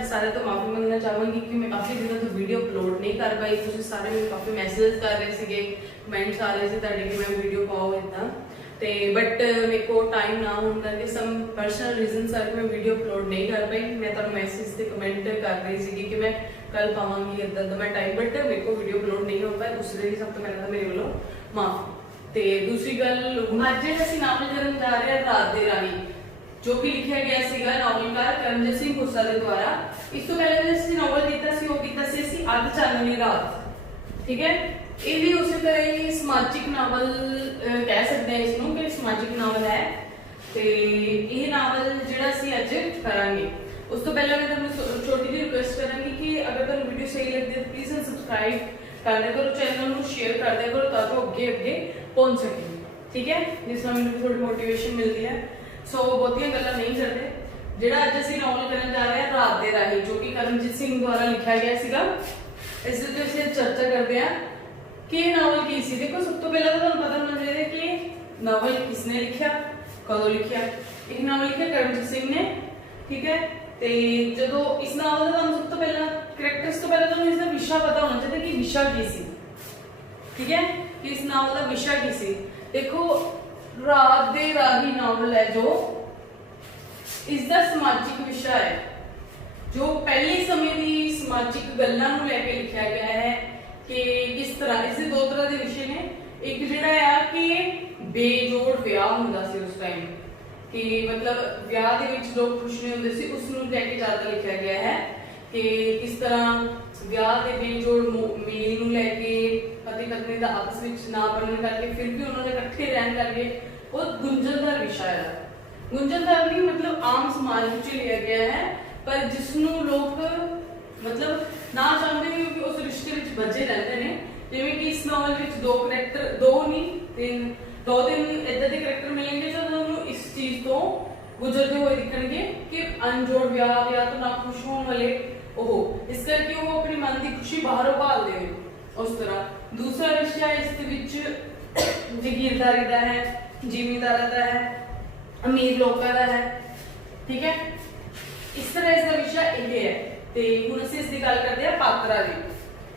ਅੱਜ ਸਾਰਿਆਂ ਤੋਂ ਮਾਫੀ ਮੰਗਣਾ ਚਾਹਾਂਗੀ ਕਿ ਮੈਂ ਕਾਫੀ ਦਿਨਾਂ ਤੋਂ ਵੀਡੀਓ ਅਪਲੋਡ ਨਹੀਂ ਕਰ ਪਾਈ। ਤੁਸੀਂ ਸਾਰੇ ਮੈਨੂੰ ਕਾਫੀ ਮੈਸੇजेस ਕਰ ਰਹੇ ਸੀਗੇ, ਕਮੈਂਟਸ ਆ ਰਹੇ ਸੀ ਤੁਹਾਡੇ ਕਿ ਮੈਂ ਵੀਡੀਓ ਪਾਓ ਇਦਾਂ ਤੇ ਬਟ ਮੇਰੇ ਕੋ ਟਾਈਮ ਨਾ ਹੋਣ ਕਰਕੇ ਸਮ ਪਰਸਨਲ ਰੀਜ਼ਨਸ ਕਰਕੇ ਮੈਂ ਵੀਡੀਓ ਅਪਲੋਡ ਨਹੀਂ ਕਰ ਪਾਈ। ਮੈਂ ਤੁਹਾਨੂੰ ਮੈਸੇਜ ਤੇ ਕਮੈਂਟ ਕਰ ਰਹੀ ਸੀਗੀ ਕਿ ਮੈਂ ਕੱਲ ਪਾਵਾਂਗੀ ਇਦਾਂ ਦਾ ਮੈਂ ਟਾਈਮ, ਬਟ ਮੇਰੇ ਕੋ ਵੀਡੀਓ ਅਪਲੋਡ ਨਹੀਂ ਹੋ ਪਾਇਆ। ਉਸ ਲਈ ਸਭ ਤੋਂ ਪਹਿਲਾਂ ਤਾਂ ਮੇਰੇ ਵੱਲੋਂ ਮਾਫੀ। ਤੇ ਦੂਸਰੀ ਗੱਲ, ਅੱਜ ਜਿਹੜਾ ਅਸੀਂ ਨਾਵਲ ਕਰਨ ਜਾ ਰਹੇ ਹਾਂ ਰਾਤ ਦੇ ਰਾਣੀ, ਜੋ ਕਿ ਲਿਖਿਆ ਗਿਆ ਸੀਗਾ ਨਾਵਲਕਾਰ ਕਰਮਜੀਤ ਸਿੰਘ ਖੋਸਾ ਦੇ ਦੁਆਰਾ। ਇਸ ਤੋਂ ਪਹਿਲਾਂ ਜਿਹੜਾ ਅਸੀਂ ਨਾਵਲ ਕੀਤਾ ਸੀ ਉਹ ਕੀਤਾ ਸੀ ਅਸੀਂ ਅੱਧ ਚਾਨਣੀ ਰਾਤ, ਠੀਕ ਹੈ। ਇਹ ਵੀ ਉਸੇ ਤਰ੍ਹਾਂ ਹੀ ਸਮਾਜਿਕ ਨਾਵਲ ਕਹਿ ਸਕਦੇ ਹਾਂ ਇਸ ਨੂੰ ਕਿ ਸਮਾਜਿਕ ਨਾਵਲ ਹੈ। ਤੇ ਇਹ ਨਾਵਲ ਜਿਹੜਾ ਅਸੀਂ ਅੱਜ ਕਰਾਂਗੇ ਉਸ ਤੋਂ ਪਹਿਲਾਂ ਮੈਂ ਤੁਹਾਨੂੰ ਛੋਟੀ ਜਿਹੀ ਰਿਕੁਐਸਟ ਕਰਾਂਗੀ ਕਿ ਅਗਰ ਤੁਹਾਨੂੰ ਵੀਡੀਓ ਸਹੀ ਲੱਗਦੀ ਹੈ ਪਲੀਜ਼ ਸਬਸਕ੍ਰਾਈਬ ਕਰ ਦਿਆ ਕਰੋ, ਚੈਨਲ ਨੂੰ ਸ਼ੇਅਰ ਕਰ ਦਿਆ ਕਰੋ ਤਾਂ ਕਿ ਅੱਗੇ ਅੱਗੇ ਪਹੁੰਚ ਸਕੇ, ਠੀਕ ਹੈ। ਜਿਸ ਨਾਲ ਮੈਨੂੰ ਥੋੜੀ ਮੋਟੀਵੇਸ਼ਨ ਮਿਲਦੀ ਹੈ। ਸੋ ਬਹੁਤੀਆਂ ਗੱਲਾਂ ਨਹੀਂ ਕਰਦੇ, ਜਿਹੜਾ ਅੱਜ ਅਸੀਂ ਨਾਵਲ ਕਰਨ ਜਾ ਰਹੇ ਹਾਂ ਰਾਤ ਦੇ ਰਾਹੀਂ, ਜੋ ਕਿ ਕਰਮਜੀਤ ਸਿੰਘ ਦੁਆਰਾ ਲਿਖਿਆ ਗਿਆ ਸੀਗਾ, ਇਸ ਦੇ ਅਸੀਂ ਚਰਚਾ ਕਰਦੇ ਹਾਂ ਕਿ ਇਹ ਨਾਵਲ ਕੀ ਸੀ। ਦੇਖੋ ਸਭ ਤੋਂ ਪਹਿਲਾਂ ਤਾਂ ਤੁਹਾਨੂੰ ਪਤਾ ਹੋਣਾ ਚਾਹੀਦਾ ਕਿ ਨਾਵਲ ਕਿਸਨੇ ਲਿਖਿਆ, ਕਦੋਂ ਲਿਖਿਆ। ਇਹ ਨਾਵਲ ਲਿਖਿਆ ਕਰਮਜੀਤ ਸਿੰਘ ਨੇ, ਠੀਕ ਹੈ। ਤੇ ਜਦੋਂ ਇਸ ਨਾਵਲ ਦਾ ਤੁਹਾਨੂੰ ਸਭ ਤੋਂ ਪਹਿਲਾਂ ਕਰੈਕਟਰਸ ਤੋਂ ਪਹਿਲਾਂ ਤੁਹਾਨੂੰ ਇਸਦਾ ਵਿਸ਼ਾ ਪਤਾ ਹੋਣਾ ਚਾਹੀਦਾ ਕਿ ਵਿਸ਼ਾ ਕੀ ਸੀ, ਠੀਕ ਹੈ, ਕਿ ਇਸ ਨਾਵਲ ਦਾ ਵਿਸ਼ਾ ਕੀ ਸੀ। ਦੇਖੋ ਰਾਤ ਦੇ ਰਾਹੀ ਨਾਵਲ ਹੈ ਜੋ ਇਸ ਦਾ ਸਮਾਜਿਕ ਵਿਸ਼ਾ ਹੈ, ਜੋ ਪਹਿਲੇ ਸਮੇਂ ਦੀ ਸਮਾਜਿਕ ਗੱਲਾਂ ਨੂੰ ਲੈ ਕੇ ਲਿਖਿਆ ਗਿਆ ਹੈ ਕਿ ਕਿਸ ਤਰ੍ਹਾਂ ਇਸ ਦੇ ਦੋ ਤਰ੍ਹਾਂ ਦੇ ਵਿਸ਼ੇ ਨੇ। ਇੱਕ ਜਿਹੜਾ ਆ ਕਿ ਬੇਜੋੜ ਵਿਆਹ ਹੁੰਦਾ ਸੀ ਉਸ ਟਾਈਮ, ਕਿ ਮਤਲਬ ਵਿਆਹ ਦੇ ਵਿੱਚ ਲੋਕ ਖੁਸ਼ ਨਹੀਂ ਹੁੰਦੇ ਸੀ, ਉਸ ਨੂੰ ਲੈ ਕੇ ਜ਼ਿਆਦਾ ਲਿਖਿਆ ਗਿਆ ਹੈ ਕਿ ਕਿਸ ਤਰ੍ਹਾਂ ਵਿਆਹ ਦੇ ਬੇਜੋੜ ਮੇਲ ਨੂੰ ਲੈ ਕੇ ਪਤੀ ਪਤਨੀ ਦਾ ਆਪਸ ਵਿੱਚ ਨਾ ਬਣਨ ਕਰਕੇ ਫਿਰ ਵੀ ਉਹਨਾਂ ਦੇ ਇਕੱਠੇ ਰਹਿਣ ਕਰਕੇ ਉਹ ਗੁੰਝਲਦਾਰ ਵਿਸ਼ਾ ਹੈ। ਗੁੰਝਲਦਾਰ ਨਹੀਂ ਮਤਲਬ ਆਮ ਸਮਾਜ ਵਿੱਚ ਲਿਆ ਗਿਆ ਹੈ, ਪਰ ਜਿਸ ਨੂੰ ਲੋਕ ਮਤਲਬ ਨਾ ਚਾਹੁੰਦੇ ਨੇ ਕਿ ਉਸ ਰਿਸ਼ਤੇ ਵਿੱਚ ਬੱਝੇ ਰਹਿੰਦੇ ਨੇ। ਜਿਵੇਂ ਕਿ ਇਸ ਨਾਵਲ ਵਿੱਚ ਦੋ ਕਰੈਕਟਰ, ਦੋ ਨਹੀਂ ਦੋ ਤਿੰਨ ਇਦਾਂ ਦੇ ਕਰੈਕਟਰ ਮਿਲਣਗੇ ਜੋ ਤੁਹਾਨੂੰ ਇਸ ਚੀਜ਼ ਤੋਂ ਗੁਜ਼ਰਦੇ ਹੋਏ ਦਿਖਣਗੇ ਕਿ ਅਨਜੋੜ ਵਿਆਹ ਤੋਂ ਨਾ ਖੁਸ਼ ਹੋਣ ਵਾਲੇ ਉਹ, ਇਸ ਕਰਕੇ ਉਹ ਆਪਣੀ ਮਨ ਦੀ ਖੁਸ਼ੀ ਬਾਹਰੋਂ ਭਾਲਦੇ ਨੇ। ਉਸ ਤਰ੍ਹਾਂ ਦੂਸਰਾ ਵਿਸ਼ਾ ਇਸ ਦੇ ਵਿੱਚ ਜ਼ਗੀਰਦਾਰੀ ਦਾ ਹੈ, ਜ਼ਿਮੀਂਦਾਰਾਂ ਦਾ ਹੈ, ਅਮੀਰ ਲੋਕਾਂ ਦਾ ਹੈ, ਠੀਕ ਹੈ। ਇਸ ਤਰ੍ਹਾਂ ਇਸ ਦਾ ਵਿਸ਼ਾ ਇਹ ਹੈ। ਤੇ ਹੁਣ ਅਸੀਂ ਇਸ ਦੀ ਗੱਲ ਕਰਦੇ ਹਾਂ ਪਾਤਰਾਂ ਦੀ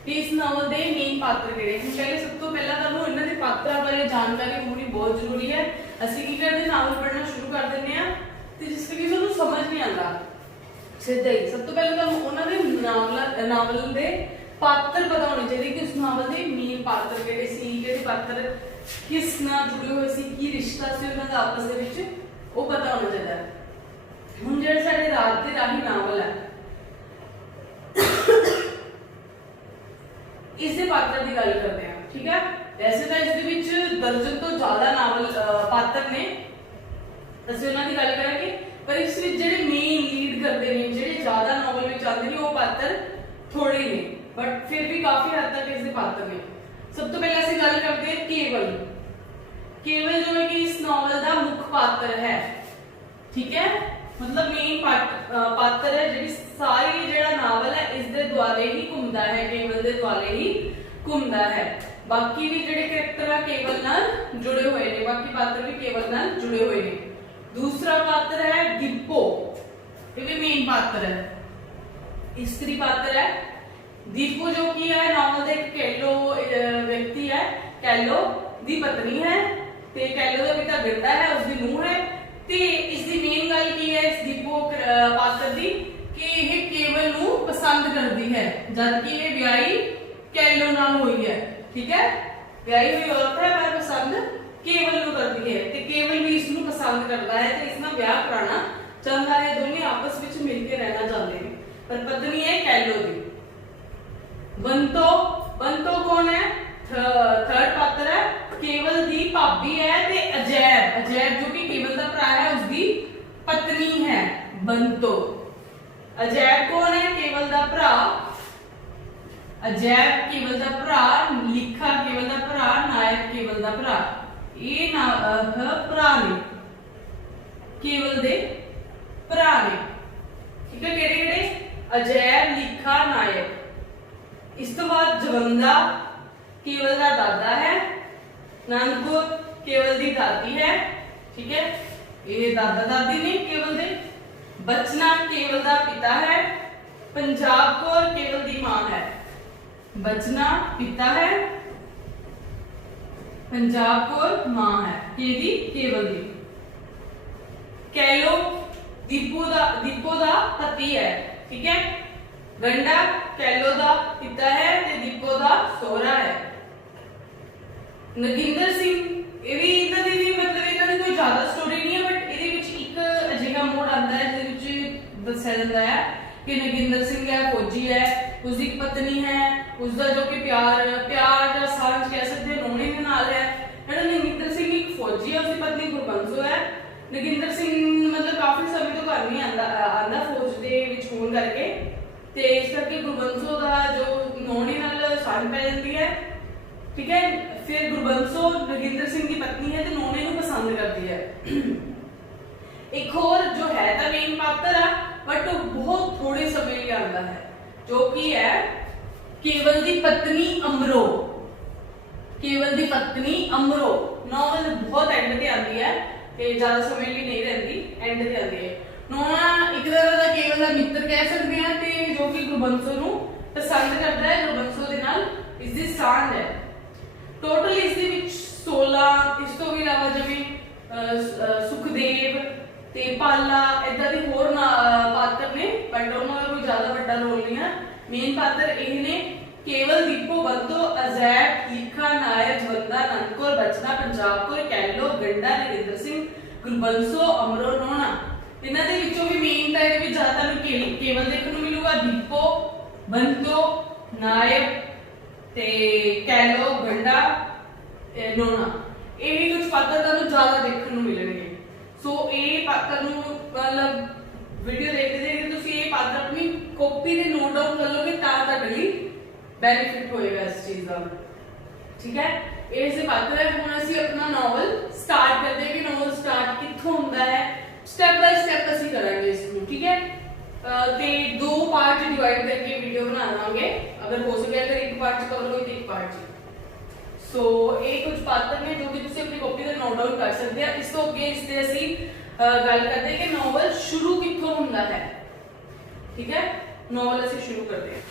ਕਿ ਇਸ ਨਾਵਲ ਦੇ ਮੇਨ ਪਾਤਰ ਕਿਹੜੇ ਹਨ। ਪਹਿਲੇ ਸਭ ਤੋਂ ਪਹਿਲਾਂ ਤੁਹਾਨੂੰ ਇਹਨਾਂ ਦੇ ਪਾਤਰਾਂ ਬਾਰੇ ਜਾਣਕਾਰੀ ਹੋਣੀ ਬਹੁਤ ਜ਼ਰੂਰੀ ਹੈ। ਅਸੀਂ ਕੀ ਕਰਦੇ, ਨਾਵਲ ਪੜ੍ਹਨਾ ਸ਼ੁਰੂ ਕਰ ਦਿੰਦੇ ਹਾਂ ਤੇ ਜਿਸ ਵਿੱਚ ਸਾਨੂੰ ਸਮਝ ਨਹੀਂ ਆਉਂਦਾ ਸਿੱਧਾ ਹੀ ਸਭ ਤੋਂ ਪਹਿਲਾਂ ਤੁਹਾਨੂੰ ਉਹਨਾਂ ਦੇ ਨਾਵਲ ਦੇ ਪਾਤਰ ਪਤਾ ਹੋਣੇ ਚਾਹੀਦੇ ਕਿ ਉਸ ਨਾਵਲ ਦੇ ਮੇਨ ਪਾਤਰ ਕਿਹੜੇ ਸੀ, ਕਿਹੜੇ ਪਾਤਰ ਕਿਸ ਨਾਲ ਜੁੜੇ ਹੋਏ ਸੀ, ਕੀ ਰਿਸ਼ਤਾ ਸੀ ਉਹਨਾਂ ਦਾ ਆਪਸ ਦੇ ਵਿੱਚ, ਉਹ ਪਤਾ ਹੋਣਾ ਚਾਹੀਦਾ। ਹੁਣ ਜਿਹੜਾ ਸਾਡੇ ਰਾਤ ਦੇ ਰਾਹੀ ਨਾਵਲ ਹੈ ਇਸ ਦੇ ਪਾਤਰਾਂ ਦੀ ਗੱਲ ਕਰਦੇ ਹਾਂ, ਠੀਕ ਹੈ। ਵੈਸੇ ਤਾਂ ਇਸ ਦੇ ਵਿੱਚ ਦਰਜਨ ਤੋਂ ਜ਼ਿਆਦਾ ਨਾਵਲ ਪਾਤਰ ਨੇ, ਅਸੀਂ ਉਹਨਾਂ ਦੀ ਗੱਲ ਕਰਾਂਗੇ, ਪਰ ਇਸ ਵਿੱਚ ਜਿਹੜੇ ਮੇਨ ਲੀਡ ਕਰਦੇ ਨੇ, ਜਿਹੜੇ ਜ਼ਿਆਦਾ ਨਾਵਲ ਵਿੱਚ ਆਉਂਦੇ ਨੇ, ਉਹ ਪਾਤਰ ਥੋੜੇ ਨੇ, ਬਟ ਫਿਰ ਵੀ ਕਾਫੀ ਹੱਦ ਤੱਕ ਇਸ ਦੇ ਪਾਤਰ ਨੇ। ਸਭ ਤੋਂ ਪਹਿਲਾਂ ਅਸੀਂ ਗੱਲ ਕਰਦੇ ਹਾਂ ਕੇਵਲ ਜੋ ਕਿ ਇਸ ਨਾਵਲ ਦਾ ਮੁੱਖ ਪਾਤਰ ਹੈ, ਠੀਕ ਹੈ, ਮਤਲਬ ਮੇਨ ਪਾਤਰ ਹੈ। ਜਿਹੜੀ ਸਾਰੀ ਜਿਹੜਾ ਨਾਵਲ ਹੈ ਇਸ ਦੇ ਦੁਆਲੇ ਹੀ ਘੁੰਮਦਾ ਹੈ, ਕੇਵਲ ਦੇ ਦੁਆਲੇ ਹੀ ਘੁੰਮਦਾ ਹੈ। ਬਾਕੀ ਵੀ ਜਿਹੜੇ ਕਰੈਕਟਰ ਆ ਕੇਵਲ ਨਾਲ ਜੁੜੇ ਹੋਏ ਨੇ, ਬਾਕੀ ਪਾਤਰ ਵੀ ਕੇਵਲ ਨਾਲ ਜੁੜੇ ਹੋਏ ਨੇ। ਦੂਸਰਾ ਪਾਤਰ ਹੈ ਦੀਪੋ, ਇਹ ਵੀ ਮੇਨ ਪਾਤਰ ਹੈ, ਇਸਤਰੀ ਪਾਤਰ ਹੈ। ਦੀਪੋ ਜੋ ਕਿ ਹੈ ਨਾਵਲ ਦਾ ਇੱਕ ਕੈਲੋ ਵਿਅਕਤੀ ਹੈ, ਕੈਲੋ ਦੀ ਪਤਨੀ ਹੈ ਤੇ ਕੈਲੋ ਦਾ ਪਿਤਾ ਗੰਡਾ ਹੈ, ਉਸਦੀ ਨੂੰਹ ਹੈ। ਤੇ ਇਸ ਦੀ ਮੇਨ ਗੱਲ ਕੀ ਹੈ ਇਸ ਦੀਪੋ ਪਾਤਰ ਦੀ ਕਿ ਇਹ ਕੇਵਲ ਨੂੰ ਪਸੰਦ ਕਰਦੀ ਹੈ, ਜਦਕਿ ਇਹ ਵਿਆਹੀ ਕੈਲੋ ਨਾਲ ਹੋਈ ਹੈ, ਠੀਕ ਹੈ। ਵਿਆਹੀ ਹੋਈ ਔਰਤ ਹੈ ਪਰ ਪਸੰਦ ਕੇਵਲ ਨੂੰ ਕਰਦੀ ਹੈ ਤੇ ਕੇਵਲ ਵੀ ਇਸ ਨੂੰ ਪਸੰਦ ਕਰਦਾ ਹੈ ਤੇ ਇਸ ਨਾਲ ਵਿਆਹ ਕਰਾਉਣਾ ਚਾਹੁੰਦਾ ਹੈ। ਦੋਨੇ ਆਪਸ ਵਿੱਚ ਮਿਲ ਕੇ ਰਹਿਣਾ ਚਾਹੁੰਦੇ ਨੇ, ਪਰ ਪਤਨੀ ਹੈ ਕੈਲੋ ਦੀ। ਬੰਤੋ ਕੌਣ ਹੈ, ਥਰਡ ਪਾਤਰ ਹੈ, ਕੇਵਲ ਦੀ ਭਾਬੀ ਹੈ। ਤੇ ਅਜੈਬ ਜੋ ਕਿ ਕੇਵਲ ਦਾ ਭਰਾ ਹੈ, ਉਸਦੀ ਪਤਨੀ ਹੈ ਬੰਤੋ। ਅਜੈਬ ਕੌਣ ਹੈ, ਕੇਵਲ ਦਾ ਭਰਾ, ਅਜੈਬ ਕੇਵਲ ਦਾ ਭਰਾ, ਲਿਖਾ ਕੇਵਲ ਦਾ ਭਰਾ, ਨਾਇਕ ਕੇਵਲ ਦਾ ਭਰਾ। ਇਹ ਭਰਾ ਨੇ, ਕੇਵਲ ਦੇ ਭਰਾ ਨੇ, ਠੀਕ ਹੈ। ਕਿਹੜੇ ਕਿਹੜੇ, ਅਜੈਬ, ਲਿਖਾ, ਨਾਇਕ। ਇਸ ਤੋਂ ਬਾਅਦ ਜਵੰਦਾ ਕੇਵਲ ਦਾ ਦਾਦਾ ਹੈ, ਨੰਦਪੁਰ ਕੇਵਲ ਦੀ ਦਾਦੀ है, ठीक है, ये दादा दादी ने केवल दे। बचना केवल दा पिता है, पंजाब कौर केवल दी मां है, बचना पिता है, पंजाब कौर मां है, केवल दी। कैलो दीपो दा पति है, ठीक है। गंडा कैलो दा पिता है ते दीपो दा सोहरा है। नगिंदर सिंह ये भी इन्हां दी भी मतलब इन्हां दी कोई ज्यादा स्टोरी नहीं है, बट इहदे विच एक अजिहा मोड़ आंदा है जिहदे विच दस्सिया जांदा है कि नगिंदर सिंह है फौजी है, उसकी एक पत्नी है, उसका जो कि प्यार का सांझ कह सकते हैं नोनी के नाल है। नगिंदर सिंह एक फौजी है, उसकी पत्नी गुरबंसो है। नगिंदर सिंह मतलब काफी समय तो घर नहीं आंदा फौज दे विच होण करके, ते इस करके गुरबंसो दा जो नोनी नाल सांझ पै जांदी है, ठीक है। फिर गुरबंसो नगिंदर सिंह की पत्नी है तो नोनी नूं पसंद करती है। एक और जो है तो मेन पात्र है बट बहुत थोड़े समय लिए आंदा है, जो कि है केवल दी पत्नी अमरो। केवल दी पत्नी अमरो नॉवल बहुत एंड ते आंदी है ते ज्यादा समय लिए नहीं रहती, एंड ते आंदी है। नोना एक तरह का केवल दा मित्र कह सकते हैं ते जो कि गुरबंसो नूं पसंद करता है, गुरबंसो दे नाल इसदी सांझ है। टोटल इसदे विच 16 इस तो भी इलावा जिवें सुखदेव ते पाला इदां दी होर पात्र ने, बट उन्हां दा कोई ज्यादा वड्डा रोल नहीं है। मेन पात्र ये ने केवल दीपो बंतो अजैब लीखा नायर जवंदा नंदकौर बचना पंजाब कौर कैलो गंडा नगिंदर सिंह गुरबंसो अमरो नोना। इन्हां दे विचों भी मेन तां इहदे विच ज्यादातर केवल देखण नूं मिलूगा, दीपो बंतो नायब ते कैलो गंडा नोना यही कुछ पात्र तुहानूं ज्यादा देखण नूं मिलणगे। सो ये पात्र नूं मतलब वीडियो देखते देखते तुसीं ये पात्र अपनी कॉपी ते नोट डाउन कर लोगे तां तुहाडे लई बेनिफिट होएगा इस चीज का, ठीक है। ये से पात्र है। हुण असीं अपना नॉवल स्टार्ट करते हैं कि नॉवल स्टार्ट कित्थों हुंदा है, स्टेप बाय स्टेप असीं करांगे इसनूं, ठीक है। ते दो पार्ट डिवाइड करके वीडियो बना लांगे, अगर हो सके अगर एक पार्ट कवर हो तो एक पार्ट। सो ये कुछ पात्र ने जो कि तुसीं अपनी कॉपी ते नोट डाउन कर सकते हैं। इस तो अगे इसते असीं गल करते हैं कि नॉवल शुरू कित्थों हुंदा है, ठीक है। नॉवल असीं शुरू करते हैं।